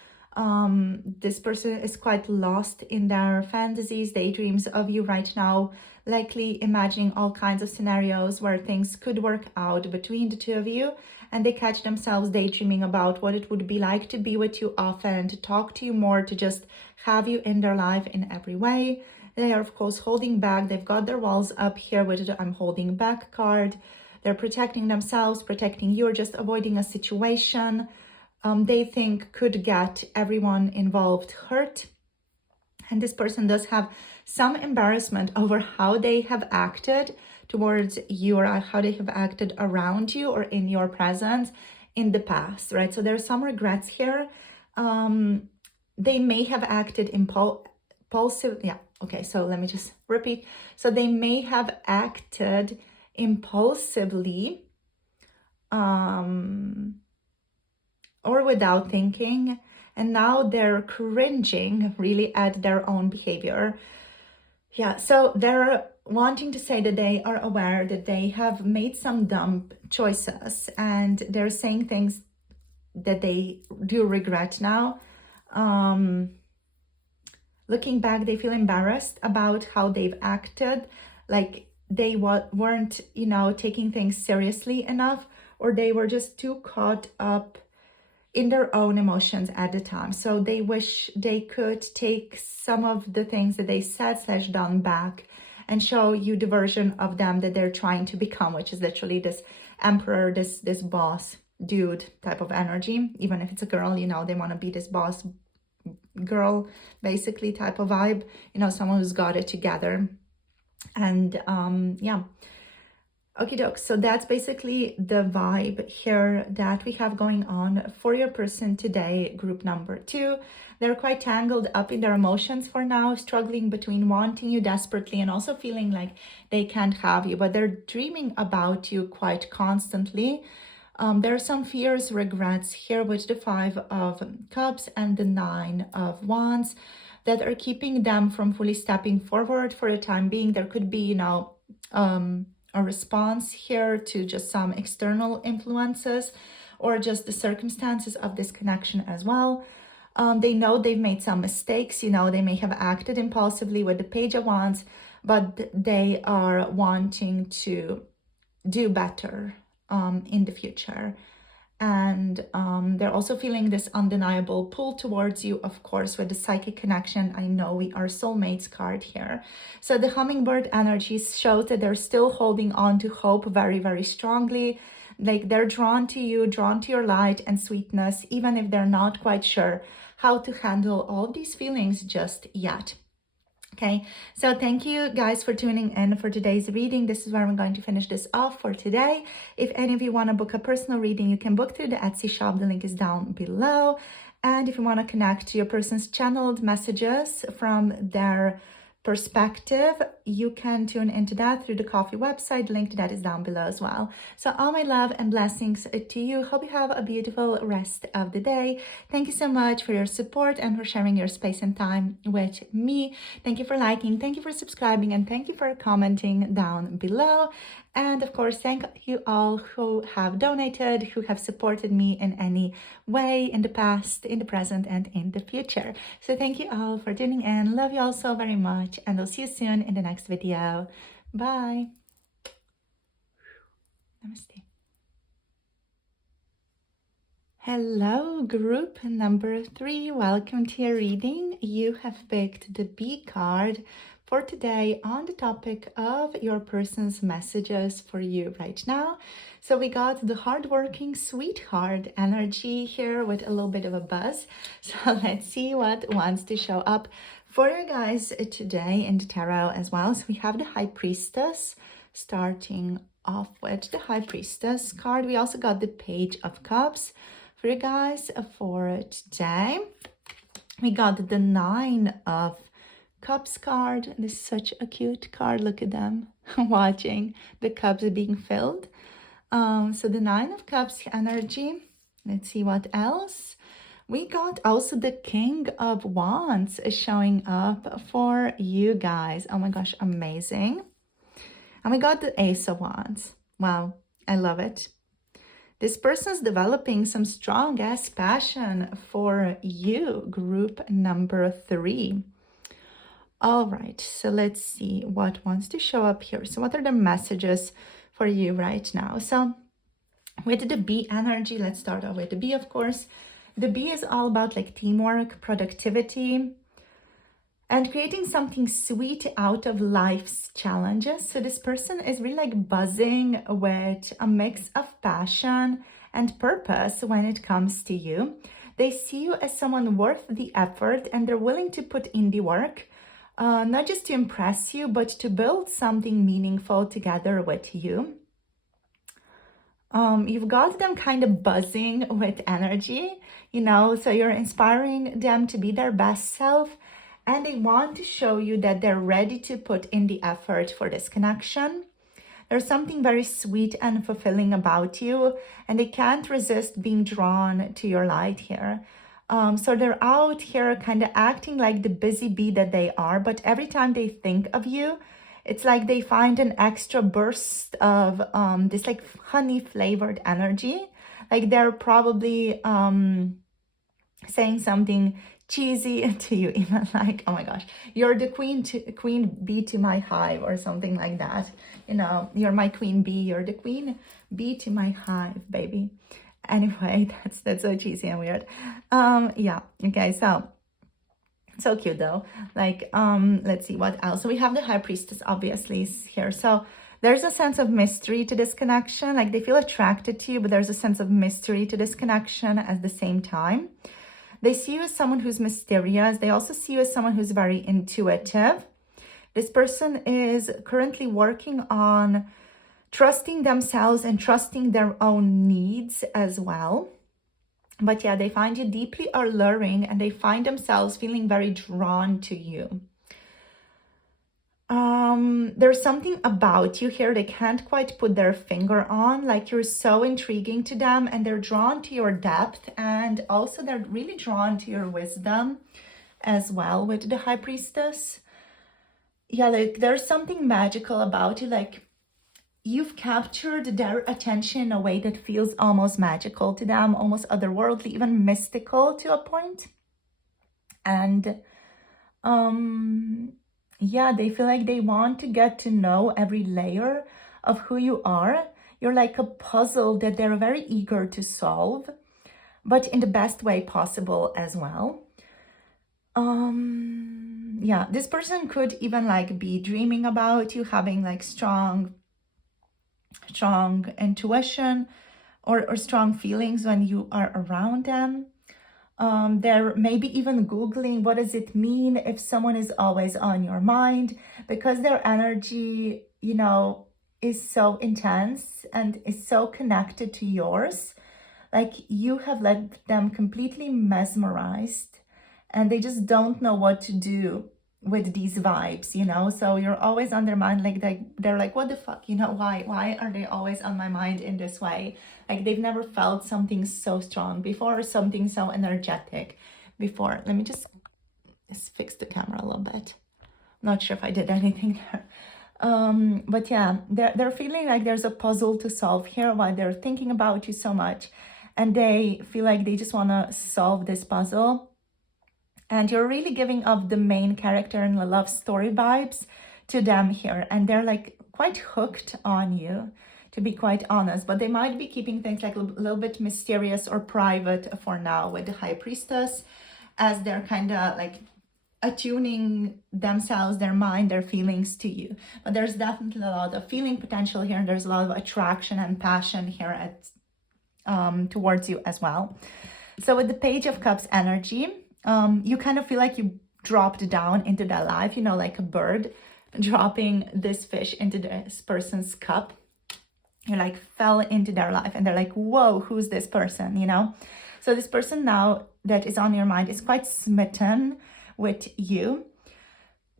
This person is quite lost in their fantasies, daydreams of you right now, likely imagining all kinds of scenarios where things could work out between the two of you, and they catch themselves daydreaming about what it would be like to be with you often, to talk to you more, to just have you in their life in every way. They are of course holding back. They've got their walls up here with the I'm holding back card. They're protecting themselves, protecting you, or just avoiding a situation they think could get everyone involved hurt. And this person does have some embarrassment over how they have acted towards you, or how they have acted around you or in your presence in the past, right? So there's some regrets here. They may have acted impulsive. Yeah, okay, so let me just repeat. So they may have acted impulsively or without thinking, and now they're cringing really at their own behavior. Yeah, so they're wanting to say that they are aware that they have made some dumb choices, and they're saying things that they do regret now. Looking back, they feel embarrassed about how they've acted, like they weren't, taking things seriously enough, or they were just too caught up in their own emotions at the time. So they wish they could take some of the things that they said / done back and show you the version of them that they're trying to become, which is literally this emperor, this boss dude type of energy. Even if it's a girl, they want to be this boss girl basically type of vibe, someone who's got it together. And yeah. Okie doke, so that's basically the vibe here that we have going on for your person today, group number 2. They're quite tangled up in their emotions for now, struggling between wanting you desperately and also feeling like they can't have you, but they're dreaming about you quite constantly. There are some fears, regrets here with the 5 of Cups and the 9 of Wands that are keeping them from fully stepping forward for the time being. There could be, a response here to just some external influences or just the circumstances of this connection as well. They know they've made some mistakes, they may have acted impulsively with the Page of Wands, but they are wanting to do better in the future. And they're also feeling this undeniable pull towards you, of course, with the psychic connection. I know we are soulmates card here. So the Hummingbird energies show that they're still holding on to hope very, very strongly. Like they're drawn to you, drawn to your light and sweetness, even if they're not quite sure how to handle all these feelings just yet. Okay, so thank you guys for tuning in for today's reading. This is where I'm going to finish this off for today. If any of you want to book a personal reading, you can book through the Etsy shop. The link is down below. And if you want to connect to your person's channeled messages from their perspective, you can tune into that through the Coffee website. Link to that is down below as well. So all my love and blessings to you. Hope you have a beautiful rest of the day. Thank you so much for your support and for sharing your space and time with me. Thank you for liking, thank you for subscribing, and thank you for commenting down below. And of course, thank you all who have donated, who have supported me in any way in the past, in the present, and in the future. So thank you all for tuning in. Love you all so very much. And I'll see you soon in the next video. Bye. Namaste. Hello, group number 3. Welcome to your reading. You have picked the B card for today on the topic of your person's messages for you right now. So we got the hardworking sweetheart energy here with a little bit of a buzz. So let's see what wants to show up for you guys today in the tarot as well. So we have the High Priestess, starting off with the High Priestess card. We also got the Page of Cups for you guys for today. We got the 9 of Cups card. This is such a cute card. Look at them watching the cups being filled. So the 9 of Cups energy. Let's see what else. We got also the King of Wands showing up for you guys. Oh my gosh, amazing. And we got the Ace of Wands. Wow, I love it. This person's developing some strong ass passion for you, group number 3. All right, so let's see what wants to show up here. So what are the messages for you right now? So with the B energy, let's start off with the B, of course. The B is all about like teamwork, productivity, and creating something sweet out of life's challenges. So this person is really like buzzing with a mix of passion and purpose when it comes to you. They see you as someone worth the effort, and they're willing to put in the work. Not just to impress you, but to build something meaningful together with you. You've got them kind of buzzing with energy, so you're inspiring them to be their best self, and they want to show you that they're ready to put in the effort for this connection. There's something very sweet and fulfilling about you, and they can't resist being drawn to your light here. So they're out here kind of acting like the busy bee that they are, but every time they think of you, it's like they find an extra burst of this like honey flavored energy. Like they're probably saying something cheesy to you, even like, oh my gosh, you're the queen bee to my hive, or something like that. You're my queen bee, you're the queen bee to my hive, baby. Anyway, that's so cheesy and weird. Yeah, okay, so cute though. Like, let's see what else. So we have the high priestess obviously here. So there's a sense of mystery to this connection. Like they feel attracted to you, but there's a sense of mystery to this connection at the same time. They see you as someone who's mysterious. They also see you as someone who's very intuitive. This person is currently working on trusting themselves and trusting their own needs as well. But yeah, they find you deeply alluring, and they find themselves feeling very drawn to you. There's something about you here they can't quite put their finger on. Like you're so intriguing to them, and they're drawn to your depth, and also they're really drawn to your wisdom as well with the high priestess. Yeah, like there's something magical about you. Like you've captured their attention in a way that feels almost magical to them, almost otherworldly, even mystical to a point. And yeah, they feel like they want to get to know every layer of who you are. You're like a puzzle that they're very eager to solve, but in the best way possible as well. Yeah, this person could even like be dreaming about you, having like strong intuition or strong feelings when you are around them. They're maybe even Googling what does it mean if someone is always on your mind, because their energy, is so intense and is so connected to yours. Like you have left them completely mesmerized, and they just don't know what to do with these vibes, so you're always on their mind. Like they're like, what the fuck, why are they always on my mind in this way? Like they've never felt something so strong before, or something so energetic before. Let me just fix the camera a little bit. Not sure if I did anything there. But yeah, they're feeling like there's a puzzle to solve here while they're thinking about you so much, and they feel like they just want to solve this puzzle. And you're really giving off the main character in the love story vibes to them here. And they're like quite hooked on you, to be quite honest. But they might be keeping things like a little bit mysterious or private for now with the high priestess, as they're kind of like attuning themselves, their mind, their feelings to you. But there's definitely a lot of feeling potential here. And there's a lot of attraction and passion here towards you as well. So with the Page of Cups energy, you kind of feel like you dropped down into their life, like a bird dropping this fish into this person's cup. You like fell into their life, and they're like, whoa, who's this person, So this person now that is on your mind is quite smitten with you.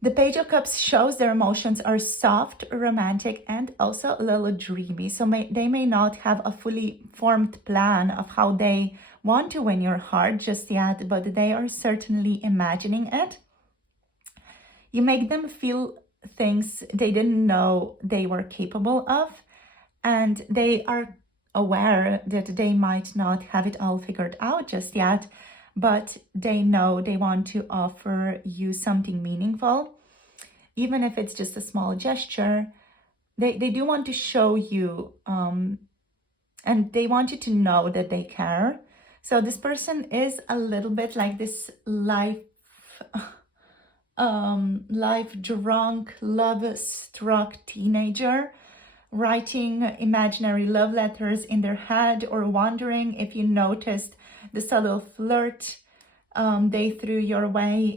The Page of Cups shows their emotions are soft, romantic, and also a little dreamy. So they may not have a fully formed plan of how they want to win your heart just yet, but they are certainly imagining it. You make them feel things they didn't know they were capable of, and they are aware that they might not have it all figured out just yet, but they know they want to offer you something meaningful, even if it's just a small gesture. They do want to show you, and they want you to know that they care. So this person is a little bit like this life drunk, love-struck teenager writing imaginary love letters in their head, or wondering if you noticed the subtle flirt they threw your way.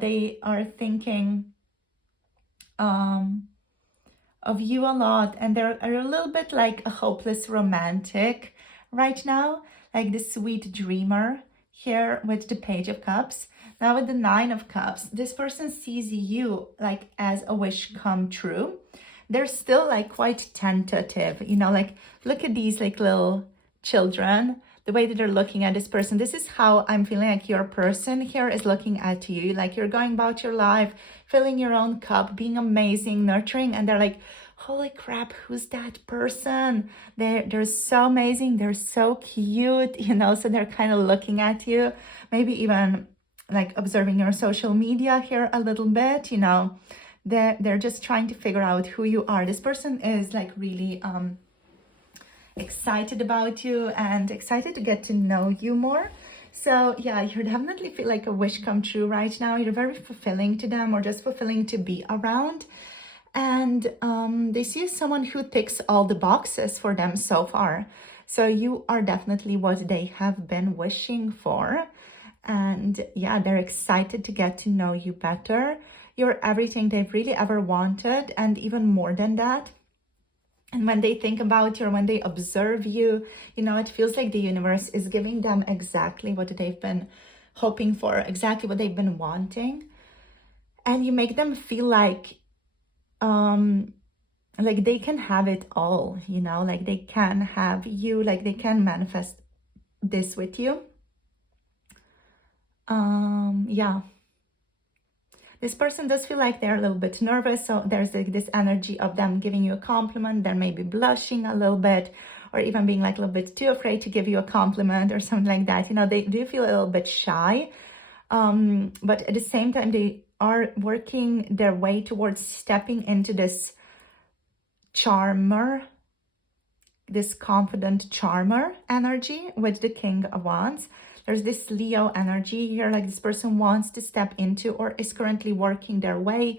They are thinking, of you a lot, and they're a little bit like a hopeless romantic right now, like the sweet dreamer here with the Page of Cups. Now with the Nine of Cups, this person sees you like as a wish come true. They're still like quite tentative, you know, like look at these like little children, the way that they're looking at this person. This is how I'm feeling like your person here is looking at you. Like you're going about your life, filling your own cup, being amazing, nurturing, and they're like, holy crap, who's that person? They're so amazing, they're so cute, you know, so they're kind of looking at you, maybe even like observing your social media here a little bit, you know. They're just trying to figure out who you are. This person is like really excited about you and excited to get to know you more. So yeah, you definitely feel like a wish come true right now. You're very fulfilling to them, or just fulfilling to be around. And they see you as someone who ticks all the boxes for them so far. So you are definitely what they have been wishing for. And yeah, they're excited to get to know you better. You're everything they've really ever wanted, and even more than that. And when they think about you, or when they observe you, you know, it feels like the universe is giving them exactly what they've been hoping for, exactly what they've been wanting. And you make them feel like they can have it all, you know, like they can have you, like they can manifest this with you. Yeah. This person does feel like they're a little bit nervous, so there's like this energy of them giving you a compliment. They're maybe blushing a little bit, or even being like a little bit too afraid to give you a compliment or something like that. You know, they do feel a little bit shy, but at the same time, they are working their way towards stepping into this charmer, this confident charmer energy with the King of Wands. There's this Leo energy here, like this person wants to step into, or is currently working their way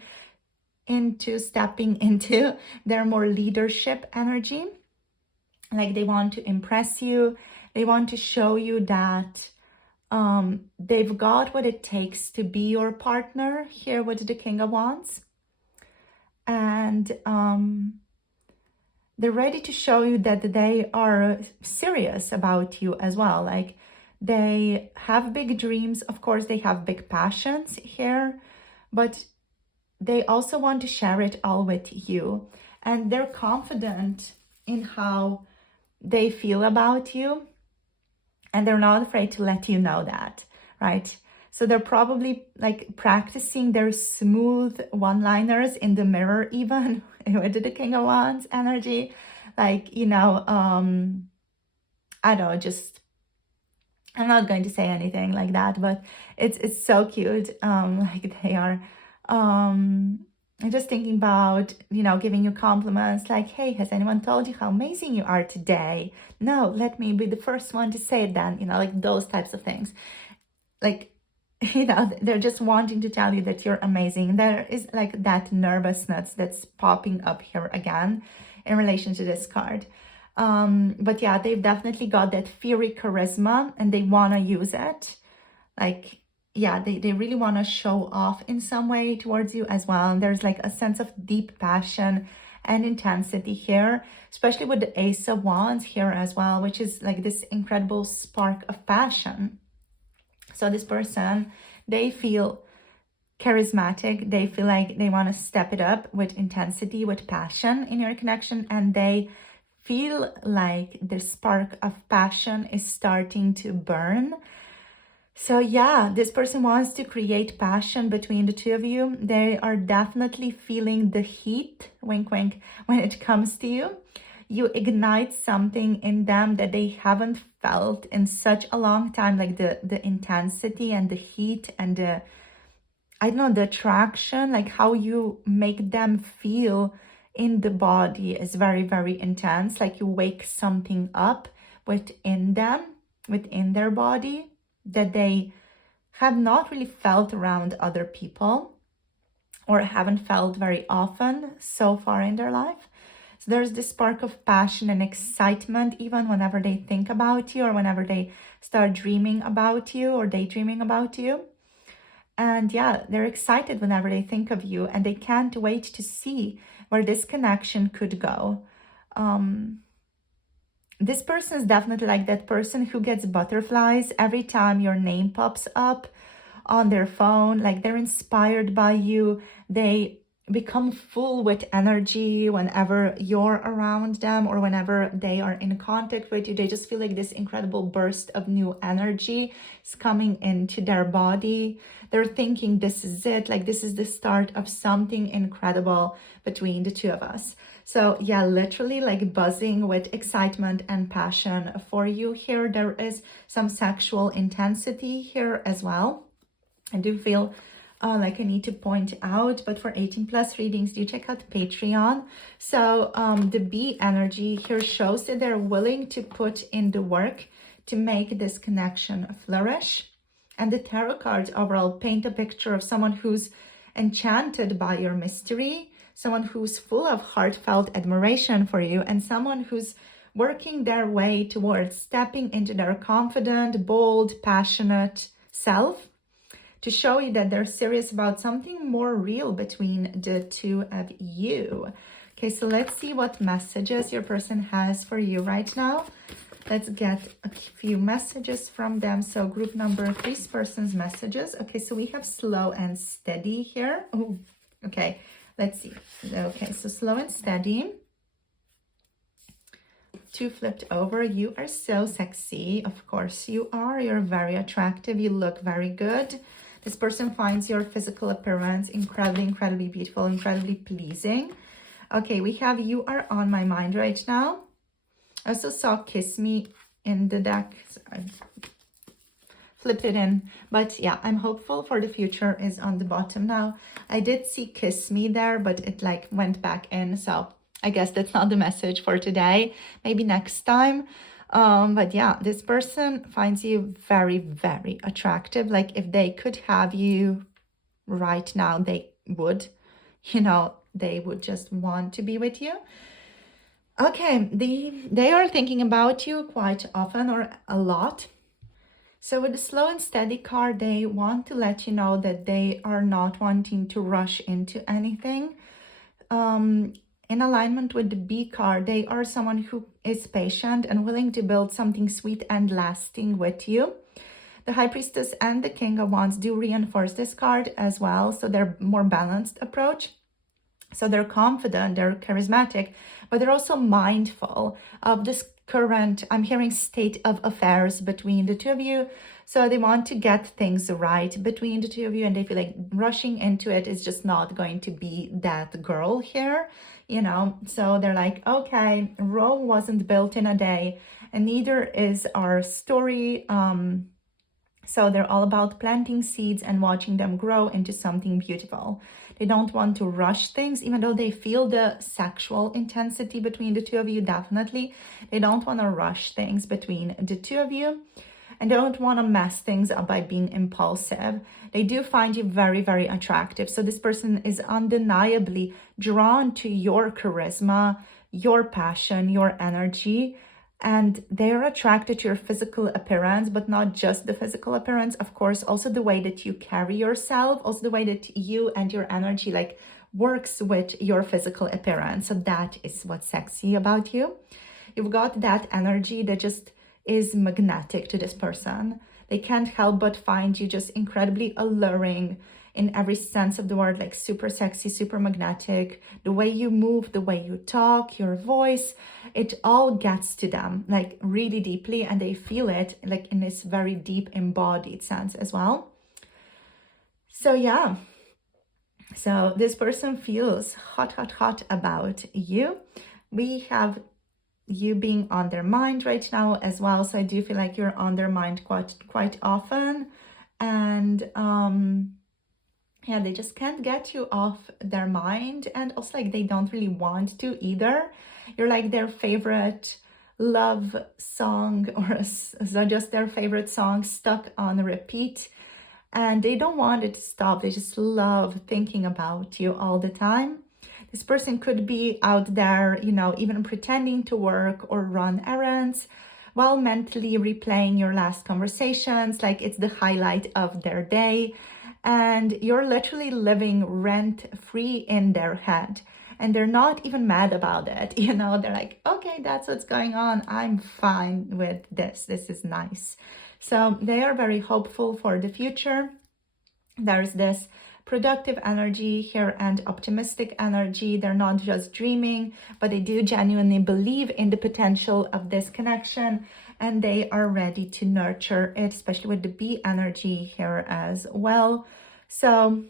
into stepping into their more leadership energy. Like they want to impress you. They want to show you that they've got what it takes to be your partner here with the King of Wands. And they're ready to show you that they are serious about you as well. Like they have big dreams. Of course, they have big passions here, but they also want to share it all with you. And they're confident in how they feel about you. And they're not afraid to let you know that, right? So they're probably like practicing their smooth one-liners in the mirror, even with the King of Wands energy. Like, you know, I don't know, just, I'm not going to say anything like that, but it's so cute. Like they are, I'm just thinking about, you know, giving you compliments like, hey, has anyone told you how amazing you are today? No, let me be the first one to say it then, you know, like those types of things. Like, you know, they're just wanting to tell you that you're amazing. There is like that nervousness that's popping up here again in relation to this card. But yeah, they've definitely got that fiery charisma and they want to use it. Like, yeah, they really want to show off in some way towards you as well. And there's like a sense of deep passion and intensity here, especially with the Ace of Wands here as well, which is like this incredible spark of passion. So this person, they feel charismatic. They feel like they want to step it up with intensity, with passion in your connection. And they feel like the spark of passion is starting to burn. So yeah, this person wants to create passion between the two of you. They are definitely feeling the heat, wink, wink, when it comes to you. You ignite something in them that they haven't felt in such a long time, like the intensity and the heat and the, I don't know, the attraction, like how you make them feel in the body is very, very intense. Like you wake something up within them, within their body, that they have not really felt around other people or haven't felt very often so far in their life. So there's this spark of passion and excitement even whenever they think about you, or whenever they start dreaming about you or daydreaming about you. And yeah, they're excited whenever they think of you, and they can't wait to see where this connection could go. This person is definitely like that person who gets butterflies every time your name pops up on their phone. Like, they're inspired by you. They become full with energy whenever you're around them, or whenever they are in contact with you. They just feel like this incredible burst of new energy is coming into their body. They're thinking this is it, like this is the start of something incredible between the two of us. So yeah, literally like buzzing with excitement and passion for you here. There is some sexual intensity here as well. I do feel like I need to point out, but for 18 plus readings, do check out Patreon. So the bee energy here shows that they're willing to put in the work to make this connection flourish. And the tarot cards overall paint a picture of someone who's enchanted by your mystery, someone who's full of heartfelt admiration for you, and someone who's working their way towards stepping into their confident, bold, passionate self, to show you that they're serious about something more real between the two of you. Okay, so let's see what messages your person has for you right now. Let's get a few messages from them. So group number 3, person's messages. Okay, so we have slow and steady here. Oh, okay, let's see. Okay, so slow and steady. 2 flipped over. You are so sexy. Of course you are. You're very attractive. You look very good. This person finds your physical appearance incredibly beautiful, incredibly pleasing. Okay, we have you are on my mind right now. I also saw kiss me in the deck. Sorry. Flipped it in. But yeah, I'm hopeful for the future is on the bottom now. I did see kiss me there, but it like went back in. So I guess that's not the message for today. Maybe next time. But yeah, this person finds you very attractive. Like, if they could have you right now, they would, they would just want to be with you. Okay, they are thinking about you quite often, or a lot. So with the slow and steady card, they want to let you know that they are not wanting to rush into anything. In alignment with the B card, they are someone who is patient and willing to build something sweet and lasting with you. The High Priestess and the King of Wands do reinforce this card as well, so they're more balanced approach. So they're confident, they're charismatic, but they're also mindful of this current, I'm hearing, state of affairs between the two of you. So they want to get things right between the two of you, and they feel like rushing into it is just not going to be that girl here, So they're like, okay, Rome wasn't built in a day, and neither is our story. So they're all about planting seeds and watching them grow into something beautiful. They don't want to rush things, even though they feel the sexual intensity between the two of you, definitely. They don't want to rush things between the two of you, and they don't want to mess things up by being impulsive. They do find you very attractive. So this person is undeniably drawn to your charisma, your passion, your energy, and they're attracted to your physical appearance, but not just the physical appearance, of course, also the way that you carry yourself, also the way that you and your energy like works with your physical appearance. So that is what's sexy about you. You've got that energy that just is magnetic to this person. They can't help but find you just incredibly alluring in every sense of the word, like super sexy, super magnetic. The way you move, the way you talk, your voice, it all gets to them like really deeply, and they feel it like in this very deep embodied sense as well. So yeah, so this person feels hot about you. We have you being on their mind right now as well. So I do feel like you're on their mind quite often, and yeah, they just can't get you off their mind, and also like they don't really want to either. You're like their favorite love song, or so just their favorite song stuck on repeat, and they don't want it to stop. They just love thinking about you all the time. This person could be out there, even pretending to work or run errands while mentally replaying your last conversations, like it's the highlight of their day. and you're literally living rent-free in their head. And they're not even mad about it. You know, they're like, okay, that's what's going on. I'm fine with this. This is nice. So they are very hopeful for the future. There's this productive energy here and optimistic energy. They're not just dreaming, but they do genuinely believe in the potential of this connection, and they are ready to nurture it, especially with the bee energy here as well. So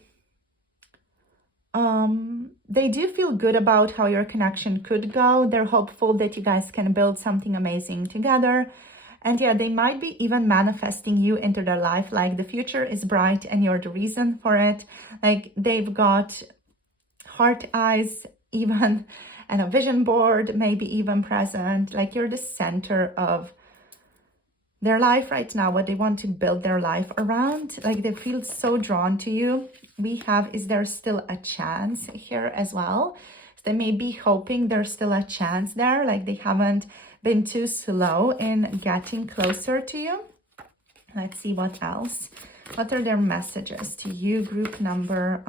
they do feel good about how your connection could go. They're hopeful that you guys can build something amazing together. And yeah, they might be even manifesting you into their life. Like the future is bright and you're the reason for it. Like they've got heart eyes even, and a vision board maybe even present. Like you're the center of their life right now, what they want to build their life around. Like they feel so drawn to you. We have, is there still a chance here as well? So they may be hoping there's still a chance there, like they haven't been too slow in getting closer to you. Let's see what else. What are their messages to you, group number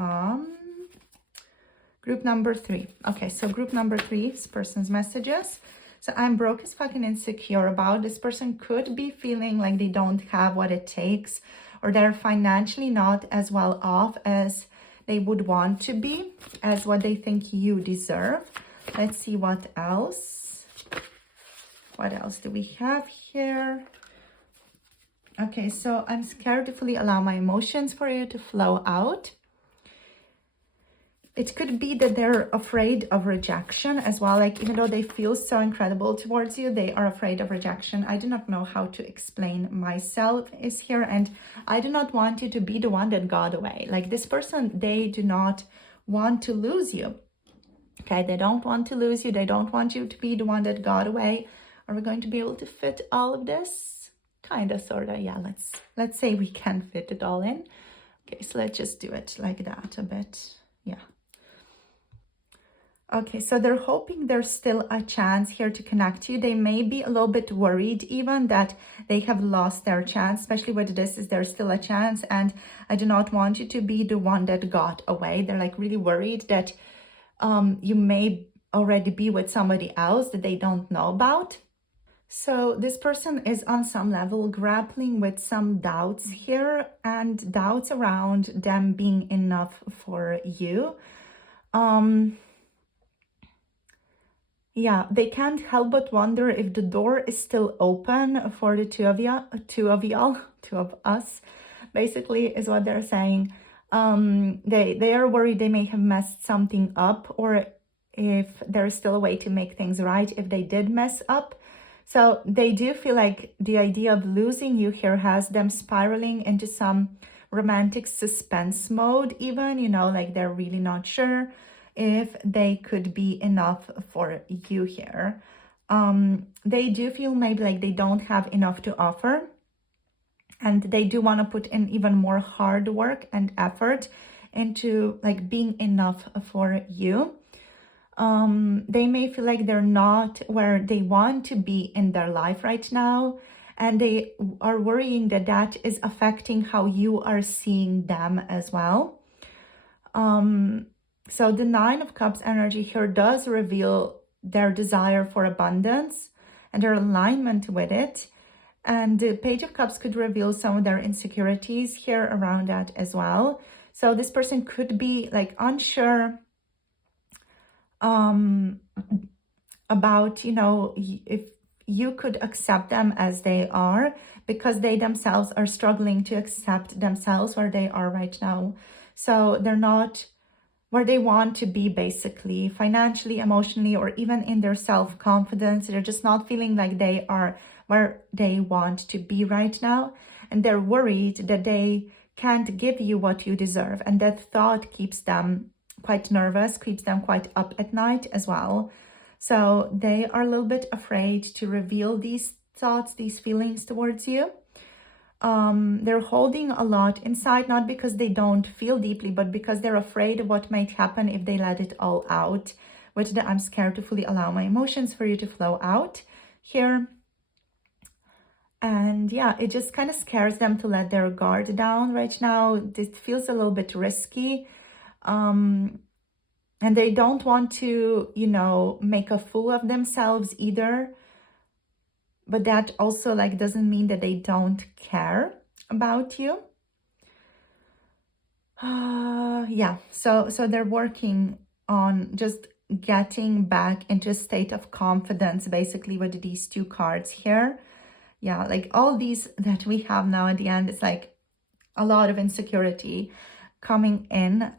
3? Okay, so group number 3 is person's messages. So I'm broke as fucking insecure about. This person could be feeling like they don't have what it takes, or they're financially not as well off as they would want to be, as what they think you deserve. Let's see what else. What else do we have here? Okay, so I'm scared to fully allow my emotions for you to flow out. It could be that they're afraid of rejection as well. Like, even though they feel so incredible towards you, they are afraid of rejection. I do not know how to explain myself is here. And I do not want you to be the one that got away. Like this person, they do not want to lose you. Okay, they don't want to lose you. They don't want you to be the one that got away. Are we going to be able to fit all of this? Kind of, sort of. Yeah, let's say we can fit it all in. Okay, so let's just do it like that a bit. Yeah. Okay, so they're hoping there's still a chance here to connect to you. They may be a little bit worried even that they have lost their chance, especially with this, is there still a chance? And I do not want you to be the one that got away. They're like really worried that you may already be with somebody else that they don't know about. So this person is on some level grappling with some doubts here, and doubts around them being enough for you. Yeah, they can't help but wonder if the door is still open for the two of us, basically, is what they're saying. They are worried they may have messed something up, or if there's still a way to make things right if they did mess up. So they do feel like the idea of losing you here has them spiraling into some romantic suspense mode even, you know, like they're really not sure if they could be enough for you here. They do feel maybe like they don't have enough to offer, and they do want to put in even more hard work and effort into like being enough for you. They may feel like they're not where they want to be in their life right now, and they are worrying that that is affecting how you are seeing them as well. So the 9 of Cups energy here does reveal their desire for abundance and their alignment with it. And the Page of Cups could reveal some of their insecurities here around that as well. So this person could be like unsure about, you know, if you could accept them as they are, because they themselves are struggling to accept themselves where they are right now. So they're not where they want to be, basically, financially, emotionally, or even in their self-confidence. They're just not feeling like they are where they want to be right now. And they're worried that they can't give you what you deserve. And that thought keeps them quite nervous, keeps them quite up at night as well. So they are a little bit afraid to reveal these thoughts, these feelings towards you. They're holding a lot inside, not because they don't feel deeply, but because they're afraid of what might happen if they let it all out, which I'm scared to fully allow my emotions for you to flow out here. And yeah, it just kind of scares them to let their guard down right now. This feels a little bit risky. And they don't want to, you know, make a fool of themselves either. But that also like doesn't mean that they don't care about you. Yeah, so they're working on just getting back into a state of confidence, basically, with these two cards here. Yeah, like all these that we have now at the end, it's like a lot of insecurity coming in.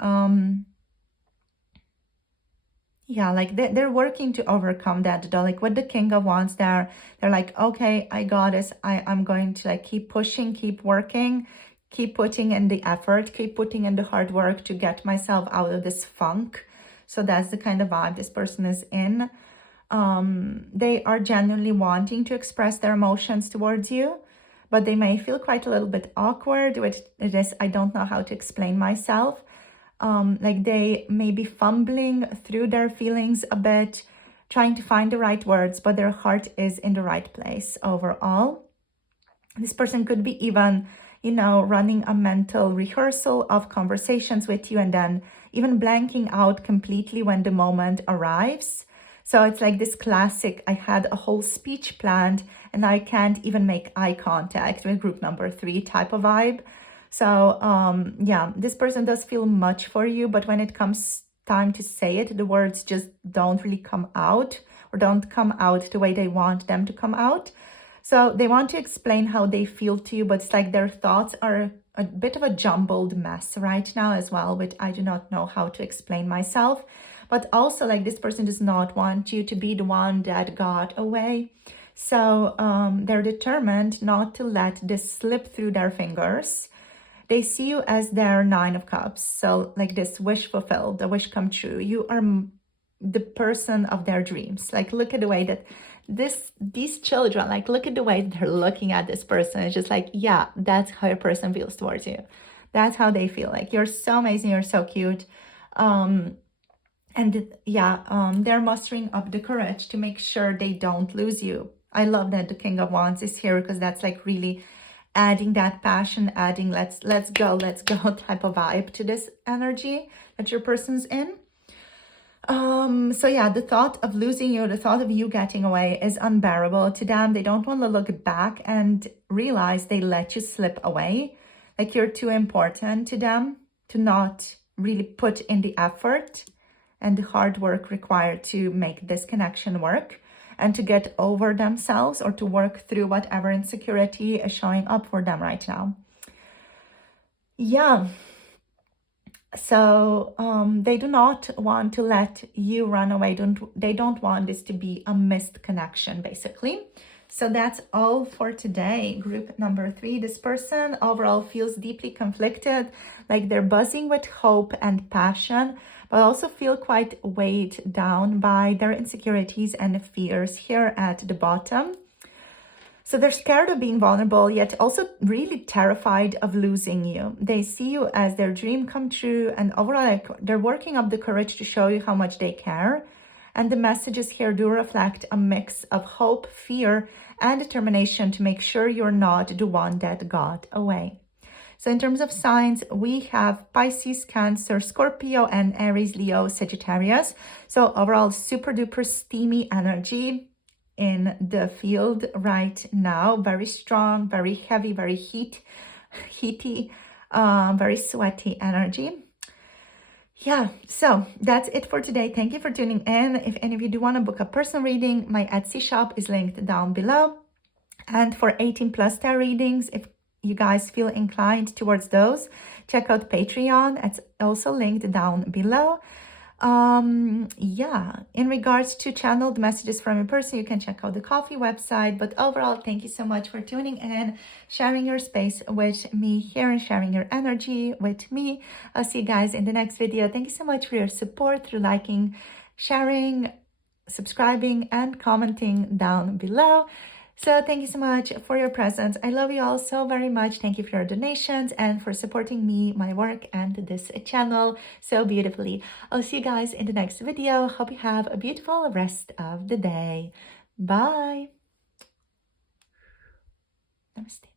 Yeah, like they're working to overcome that though. Like with the King of Wands there, they're like, okay, I got this. I'm going to like keep pushing, keep working, keep putting in the effort, keep putting in the hard work to get myself out of this funk. So that's the kind of vibe this person is in. They are genuinely wanting to express their emotions towards you, but they may feel quite a little bit awkward with this. I don't know how to explain myself. Like they may be fumbling through their feelings a bit, trying to find the right words, but their heart is in the right place overall. This person could be even, you know, running a mental rehearsal of conversations with you and then even blanking out completely when the moment arrives. So it's like this classic, I had a whole speech planned and I can't even make eye contact with group number 3 type of vibe. So yeah, this person does feel much for you, but when it comes time to say it, the words just don't really come out or don't come out the way they want them to come out. So they want to explain how they feel to you, but it's like their thoughts are a bit of a jumbled mess right now as well, but I do not know how to explain myself. But also like this person does not want you to be the one that got away. So they're determined not to let this slip through their fingers. They see you as their 9 of Cups. So like this wish fulfilled, the wish come true. You are the person of their dreams. Like look at the way that these children, like look at the way they're looking at this person. It's just like, yeah, that's how your person feels towards you. That's how they feel. Like you're so amazing, you're so cute. And yeah, they're mustering up the courage to make sure they don't lose you. I love that the King of Wands is here because that's like really adding that passion, adding let's go type of vibe to this energy that your person's in. So yeah, the thought of losing you, the thought of you getting away is unbearable to them. They don't want to look back and realize they let you slip away. Like you're too important to them to not really put in the effort and the hard work required to make this connection work and to get over themselves or to work through whatever insecurity is showing up for them right now. Yeah. So they do not want to let you run away. They don't want this to be a missed connection, basically. So that's all for today. Group number 3, this person overall feels deeply conflicted, like they're buzzing with hope and passion, but also feel quite weighed down by their insecurities and fears here at the bottom. So they're scared of being vulnerable, yet also really terrified of losing you. They see you as their dream come true, and overall, like, they're working up the courage to show you how much they care. And the messages here do reflect a mix of hope, fear, and determination to make sure you're not the one that got away. So in terms of signs, we have Pisces, Cancer, Scorpio, and Aries, Leo, Sagittarius. So overall, super duper steamy energy in the field right now. Very strong, very heavy, very heaty, very sweaty energy. Yeah, so that's it for today. Thank you for tuning in. If any of you do want to book a personal reading, my Etsy shop is linked down below. And for 18+ tarot readings, if you guys feel inclined towards those, check out Patreon. It's also linked down below. Yeah, in regards to channeled messages from a person, you can check out the coffee website. But overall, thank you so much for tuning in, sharing your space with me here and sharing your energy with me. I'll see you guys in the next video. Thank you so much for your support through liking, sharing, subscribing, and commenting down below. So thank you so much for your presence. I love you all so very much. Thank you for your donations and for supporting me, my work, and this channel so beautifully. I'll see you guys in the next video. Hope you have a beautiful rest of the day. Bye. Namaste.